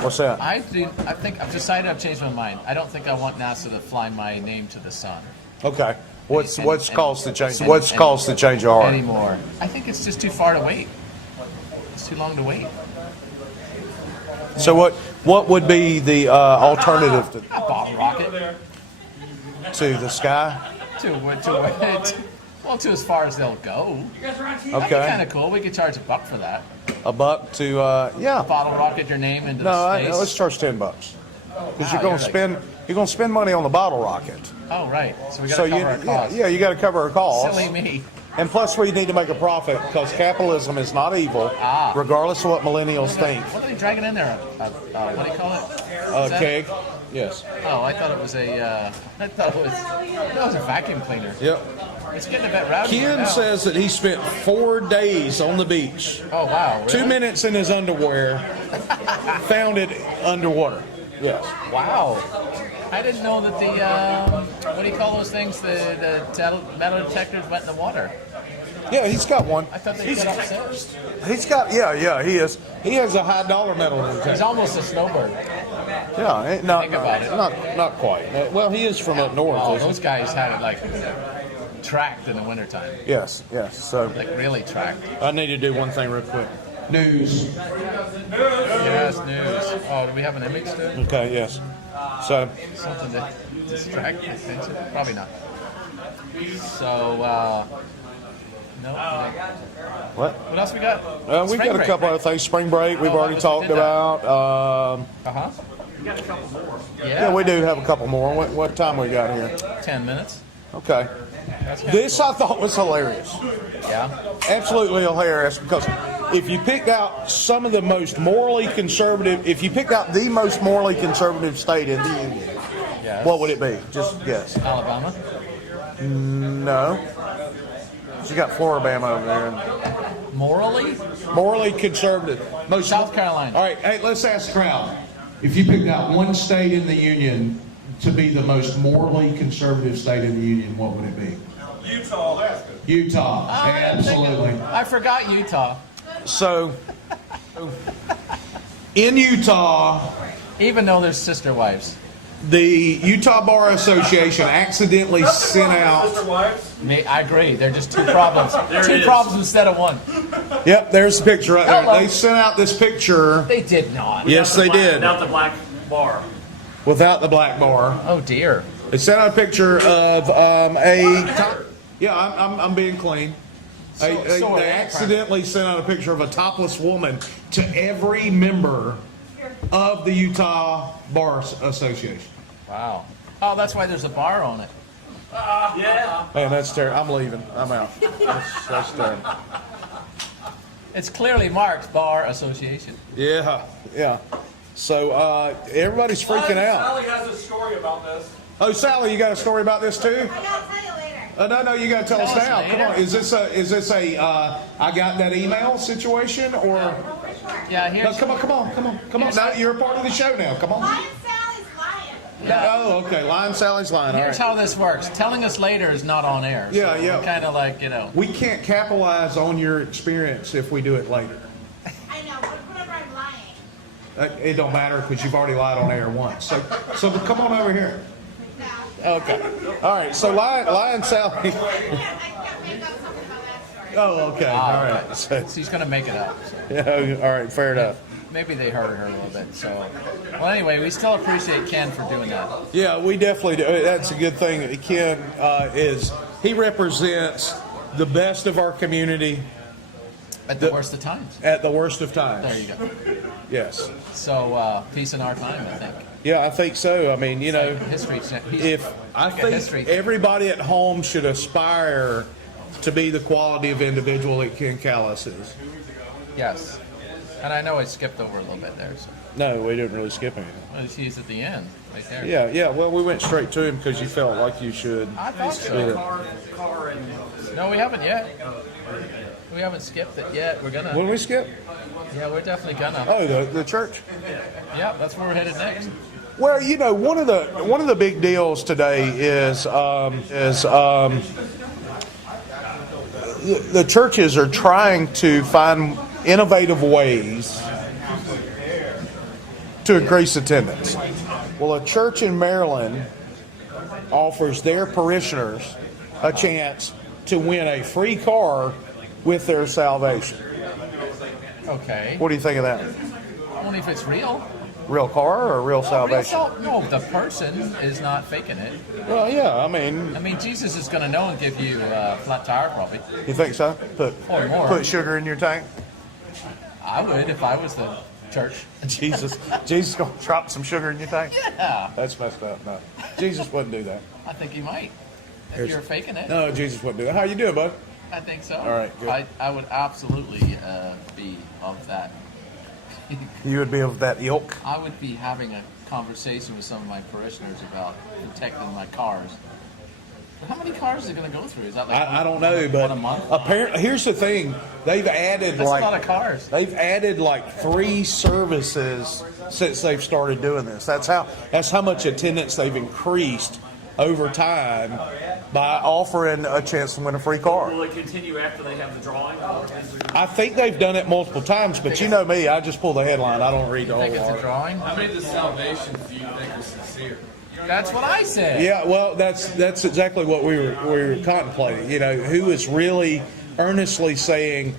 What's that? I think I've decided I've changed my mind. I don't think I want NASA to fly my name to the sun Okay. What's caused the change? and- What's and- caused the change of heart? anymore. I think it's just too far to wait. It's too long to wait. So what would be the alternative A bottle rocket to the sky? to as far as they'll go. That'd be kind Okay. of cool. We could charge $1 for that. $1 to yeah. Bottle rocket your name into No, space. let's charge $10 because Wow, you're gonna spend money on the bottle rocket. Oh, right. So we got So to cover our costs. you got to cover our costs. Silly me. And plus, we need to make a profit because capitalism is not evil, regardless of what millennials think. What are they dragging in there? What do you call it? Is that- Keg? Yes. Oh, I thought it was a vacuum cleaner. Yep. It's getting a bit rowdy. Ken now. says that he spent 4 days on the beach, Oh, wow. Really? 2 minutes in his underwear, found it underwater. Yes. Wow. I didn't know that what do you call those things? The metal detectors went in the water. Yeah, he's got one. I thought they got upset. He's got, he is. He has a high dollar metal He's detector. almost a snowbird. Yeah, not, Think about it. not quite. Well, he is from up north. Oh, isn't those guys had it like tracked in the wintertime. he? Yes. So Like really tracked. I need to do one thing real quick. News. Yes, news. Oh, do we have an image too? Okay. Yes. So Something to distract the attention? Probably not. So, no. what? What else we got? We Spring got a break, couple right? other things. Spring break, we've Oh, already we talked did that. about. Uh-huh. Yeah, we do have a couple more. What time we got here? 10 minutes. Okay. This I thought was hilarious. Yeah. Absolutely hilarious because if you picked out some of the most morally conservative, if you picked out the most morally conservative state in the union, Yes. what would it be? Just guess. Alabama. No. You got Floribama over there. Morally? Morally conservative. Most South Carolina. All right, hey, let's ask the crowd. If you picked out one state in the union to be the most morally conservative state in the union, what would it be? Utah, Alaska. Utah. Oh, I didn't think Absolutely. I forgot Utah. So, in Utah, Even though there's sister wives. the Utah Bar Association accidentally sent out. Sister wives. I agree. They're just two problems. Two problems instead of one. Yep, there's the picture right there. Hello. They sent out this picture. They did not. Yes, they did. Without the black bar. Without the black bar. Oh dear. They sent out a picture of Yeah, I'm being clean. They accidentally sent out a picture of a topless woman to every member of the Utah Bar Association. Wow. Oh, that's why there's a bar on it. Yeah. Man, that's terrible. I'm leaving. I'm out. That's terrible. It's clearly marked Bar Association. Yeah. So everybody's freaking out. Sally has a story about this. Oh, Sally, you got a story about this too? I gotta tell you later. No, you got to tell us Tell us now. later. Come on, is this a I got that email situation or? Yeah, No, here's. come on. Now you're a part of the show now. Come on. Lion Sally's lying. Oh, okay. Lion Sally's lying. All Here's right. how this works. Telling us later is not on air. So Yeah. Kind of like, We can't capitalize on your experience if we do it later. I know, but whenever I'm lying. It don't matter because you've already lied on air once. So come on over here. No. Okay. All right. So Lion Sally. I can't make up something about that story. Oh, okay. All right. So, She's going to make it up. So yeah, all right. Fair enough. maybe they hurt her a little bit. So, well, anyway, we still appreciate Ken for doing that. Yeah, we definitely do. That's a good thing. Ken he represents the best of our community At the worst of times. at the worst of times. There you go. Yes. So, peace in our time, I think. Yeah, I think so. I mean, History. if I like a think history. everybody at home should aspire to be the quality of individual that Ken Callis is. Yes. And I know I skipped over a little bit there. So. No, we didn't really skip anything. Well, he's at the end, right there. Yeah. Well, we went straight to him because you felt like you should. I thought so. Car and No, we haven't yet. We haven't skipped it yet. We're gonna. When we skip? Yeah, we're definitely gonna. Oh, the church. Yeah, that's where we're headed next. Well, you know, one of the big deals today is the churches are trying to find innovative ways to increase attendance. Well, a church in Maryland offers their parishioners a chance to win a free car with their salvation. Okay. What do you think of that? Only if it's real. Real car or real salvation? No, the person is not faking it. Well, yeah, I mean, Jesus is going to know and give you a flat tire, probably. you think so? Or more. Put sugar in your tank? I would if I was the church. Jesus gonna drop some sugar in your tank? Yeah. That's messed up. No, Jesus wouldn't do that. I think he might. If you're faking it. No, Jesus wouldn't do that. How you doing, bud? I think so. All right, good. I would absolutely be of that. You would be of that ilk. I would be having a conversation with some of my parishioners about protecting my cars. But how many cars is it going to go through? Is that like I don't know, one a but month? apparently, here's the thing: they've added That's a lot of cars. They've added like 3 services since they've started doing this. That's how much attendance they've increased over time by offering a chance to win a free car. will it continue after they have the drawing? I think they've done it multiple times, but you know me, I just pull the headline. I don't read the I think whole it's a article. drawing. How many of the salvations do you think are sincere? That's what I said. Yeah, well, that's exactly what we were contemplating. You know, who is really earnestly saying,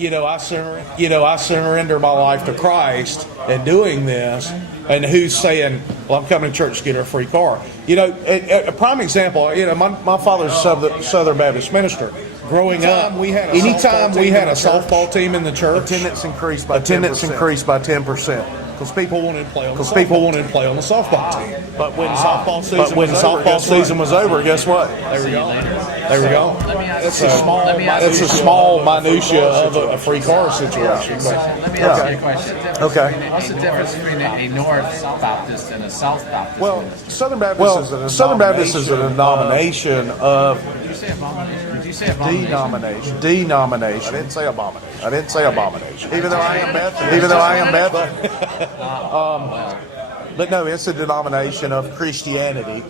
I surrender my life to Christ and doing this, and who's saying, well, I'm coming to church to get a free car. A prime example. My father's a Southern Baptist minister. Growing up, anytime we had a softball team in the church, attendance increased by 10%. Because people wanted to play on the softball team. But when softball season was over, guess what? They were gone. That's a small minutia of a free car situation. Let me ask you a question. Okay. What's the difference between a North Baptist and a South Baptist? Well, Southern Baptist is a denomination of Did you say abomination? Did you say abomination? denomination. I didn't say abomination. Even though I am Baptist. But no, it's a denomination of Christianity.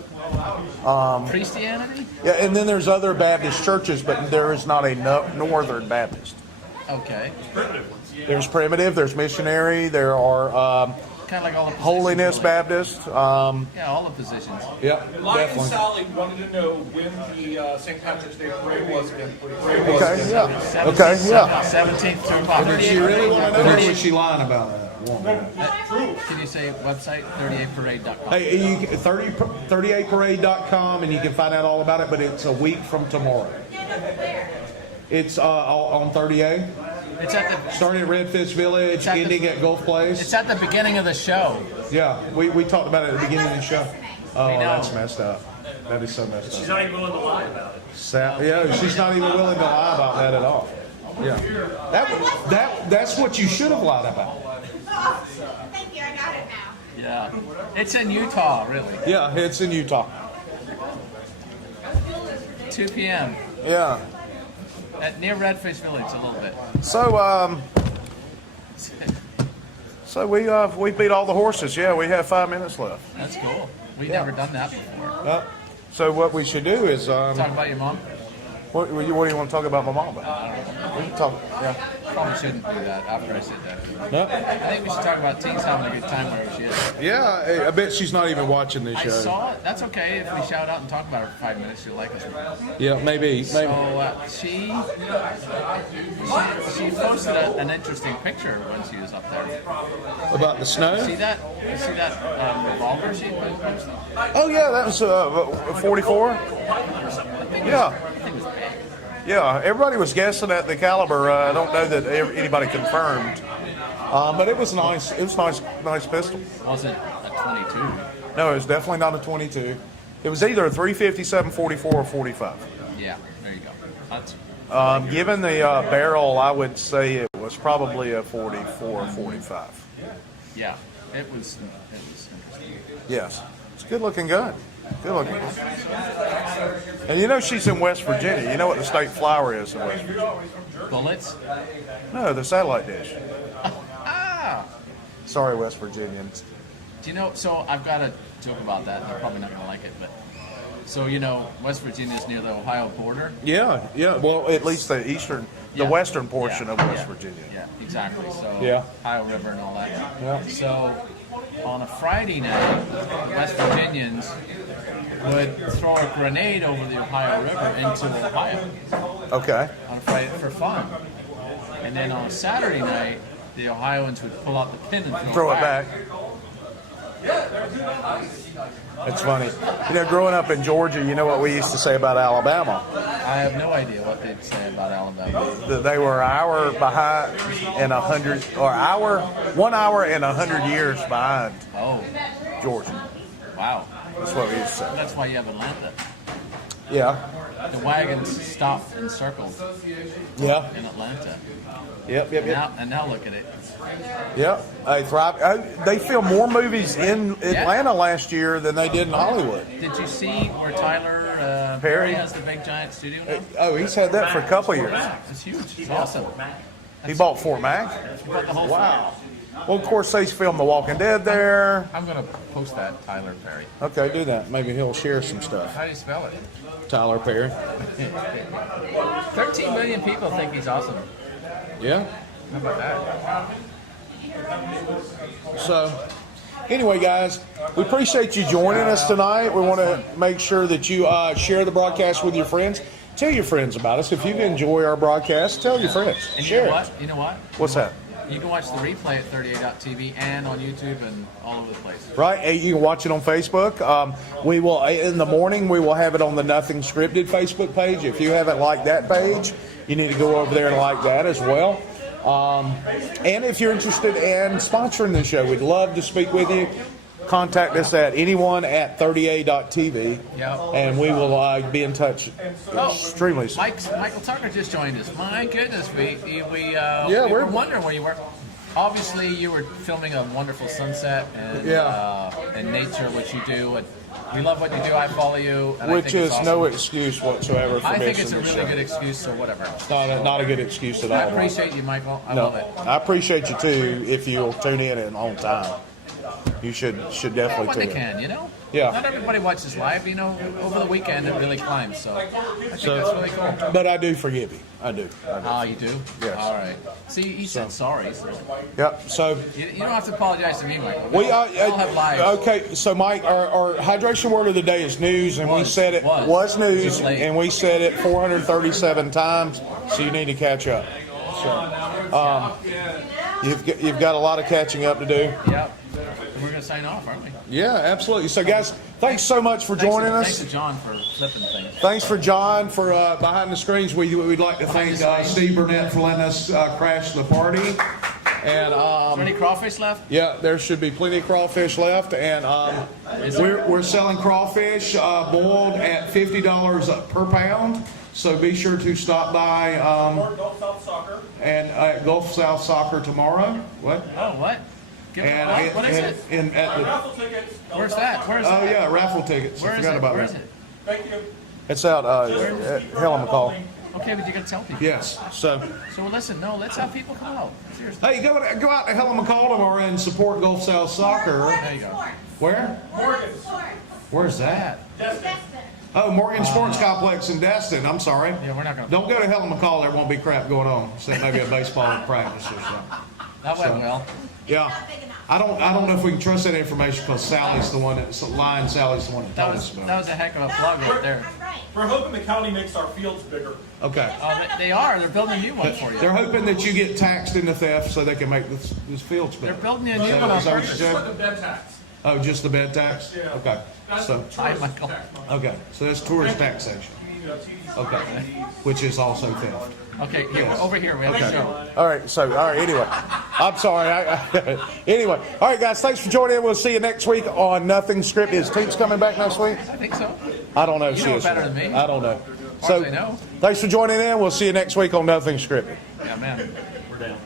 Christianity? Yeah, and then there's other Baptist churches, but there is not a Northern Baptist. Okay. There's primitive, there's missionary, there are Kind of like all the positions. Holiness Baptist. Yeah, all the positions. Yeah, Mike and definitely. Sally wanted to know when the St. Patrick's Day parade was again. Okay, yeah. Okay, yeah. 17th through Did she really want to know? Or was she lying about that? Can you say website? 38parade.com. Hey, 38parade.com, and you can find out all about it, but it's a week from tomorrow. It's on 30A, It's at the starting at Redfish Village, at the- ending at Gulf Place. It's at the beginning of the show. Yeah, we talked about it at the beginning of the show. Oh, know. that's messed up. That is so messed She's up. not even willing to lie about it. Yeah, she's not even willing to lie about that at all. Yeah, that's what you should have lied about. Oh, thank you, I got it now. Yeah. It's in Utah, really. Yeah, it's in Utah. 2 p.m. Yeah. Near Redfish Village, a little bit. So we beat all the horses. Yeah, we have 5 minutes left. That's cool. We've never done that before. So what we should do is Talk about your mom? what do you want to talk about my mom about? We can talk. Yeah. Probably shouldn't do that after I said that. No? I think we should talk about teens having a good time wherever she is. Yeah, I bet she's not even watching this I show. saw it. That's okay. If we shout out and talk about her for 5 minutes, she'll like us more. Yeah, maybe. So she posted an interesting picture when she was up there. About the snow? See that? You see that revolver she posted? Oh yeah, that was 44. Yeah. Yeah, everybody was guessing at the caliber. I don't know that anybody confirmed, but it was nice. It was nice pistol. Was it a 22? No, it was definitely not a 22. It was either a 357, 44, or 45. Yeah, there you go. That's, Given the barrel, I would say it was probably a 44 or 45. yeah, it was interesting. Yes. It's a good-looking gun. Good looking. And you know she's in West Virginia. You know what the state flower is in West Virginia? Bullets? No, the satellite dish. Ah! Sorry, West Virginians. Do you know, so I've got a joke about that. You're probably not going to like it, but so, you know, West Virginia is near the Ohio border. Yeah, yeah. Well, at least the western portion of West Virginia. Yeah, exactly. So, Yeah. Ohio River and all that. Yeah. So, on a Friday night, West Virginians would throw a grenade over the Ohio River into Ohio Okay. on Friday for fun. And then on a Saturday night, the Ohioans would pull out the pin and Throw it back. It's funny. You know, growing up in Georgia, you know what we used to say about Alabama? I have no idea what they'd say about Alabama. That they were an hour behind and 100, or 1 hour and 100 years behind Oh, Georgia. wow. That's what we used to say. That's why you have Atlanta. Yeah. The wagons stopped and circled Yeah. in Atlanta. Yep. And now look at it. Yep. They thrive. They filmed more movies in Atlanta last year than they did in Hollywood. Did you see where Tyler Perry has the big giant studio now? Oh, he's had that for a couple of years. It's huge. It's awesome. He bought Fort Mac. He bought the whole Wow. Well, of course, they filmed The Walking Dead there. I'm going to post that, Tyler Perry. Okay, do that. Maybe he'll share some stuff. How do you spell it? Tyler Perry. 13 million people think he's awesome. Yeah. How about that? So, anyway, guys, we appreciate you joining us tonight. We want to make sure that you share the broadcast with your friends. Tell your friends about us. If you enjoy our broadcast, tell your friends. And Share you know it. what? You know what? What's that? You can watch the replay at 38.tv and on YouTube and all over the place. Right, you can watch it on Facebook. We will in the morning. We will have it on the Nothing Scripted Facebook page. If you haven't liked that page, you need to go over there and like that as well. And if you're interested in sponsoring the show, we'd love to speak with you. Contact us at anyone@30a.tv, and we will be in touch extremely soon. Michael Tucker just joined us. My goodness, we we're were wondering where you were. Obviously, you were filming a wonderful sunset and nature, which you do. And we love what you do. I follow you. And Which I think is it's no awesome. excuse whatsoever for I think missing it's a the really show. good excuse, so whatever. It's not a good excuse at all. I appreciate you, Michael. I love it. I appreciate you too. If you'll tune in and on time, you should definitely When tune they in. can, you know? Yeah. Not everybody watches live, you know. Over the weekend, it really climbs, so I think that's really cool. But I do forgive you. I do. Oh, you do? Yes. All right. See, you said sorry. So Yep. So you don't have to apologize to me, Michael. we all have lives. okay. So Mike, our hydration word of the day is news, and we said it was news, Too late. and we said it 437 times. So you need to catch up. So you've got a lot of catching up to do. Yep. And we're going to sign off, aren't we? Yeah, absolutely. So guys, thanks so much for joining us. Thanks to John for flipping things. Thanks for John for behind the screens. We'd like to thank the screens. Steve Burnett for letting us crash the party. And Is there any crawfish left? yeah, there should be plenty of crawfish left. And we're selling crawfish boiled at $50 per pound. So be sure to stop by Gulf South Soccer. and Gulf South Soccer tomorrow. What? Oh, what? And what is it? at the, Raffle tickets. Where's that? Where's oh that? yeah, raffle tickets. Where I is forgot it? about Where that. is it? Thank you. It's out at Helen McCall. Okay, but you got to tell people. Yes. So. So listen, let's have people come out. Seriously. Hey, go out to Helen McCall tomorrow and support Gulf South Soccer. There you go. Where? Morgan's. Where's that? Destin. Oh, Morgan Sports Complex in Destin. I'm sorry. Yeah, we're not going to. Don't go to Helen McCall. There won't be crap going on. Except maybe a baseball practice or something. That went well. Yeah. I don't know if we can trust that information because Sally's the one that told us That about was a heck of a plug right there. We're hoping the county makes our fields bigger. Okay. Oh, they are. They're building a new one for you. They're hoping that you get taxed into theft so they can make this fields better. They're building a new Is one. that what you Just said? for the bed tax. Oh, just the bed tax? Yeah. Okay. That's So, the Hi, tourist Michael. tax money. okay. So that's tourist taxation. Okay. Which is also theft. Okay, here, over here, we have a show. All right, anyway. I'm sorry. Anyway. All right, guys, thanks for joining in. We'll see you next week on Nothing Scripted. Is Teens coming back next week? I think so. I don't know if You she know is. better than me. I don't know. As far as I know. Thanks for joining in. We'll see you next week on Nothing Scripted. Yeah, man. We're down.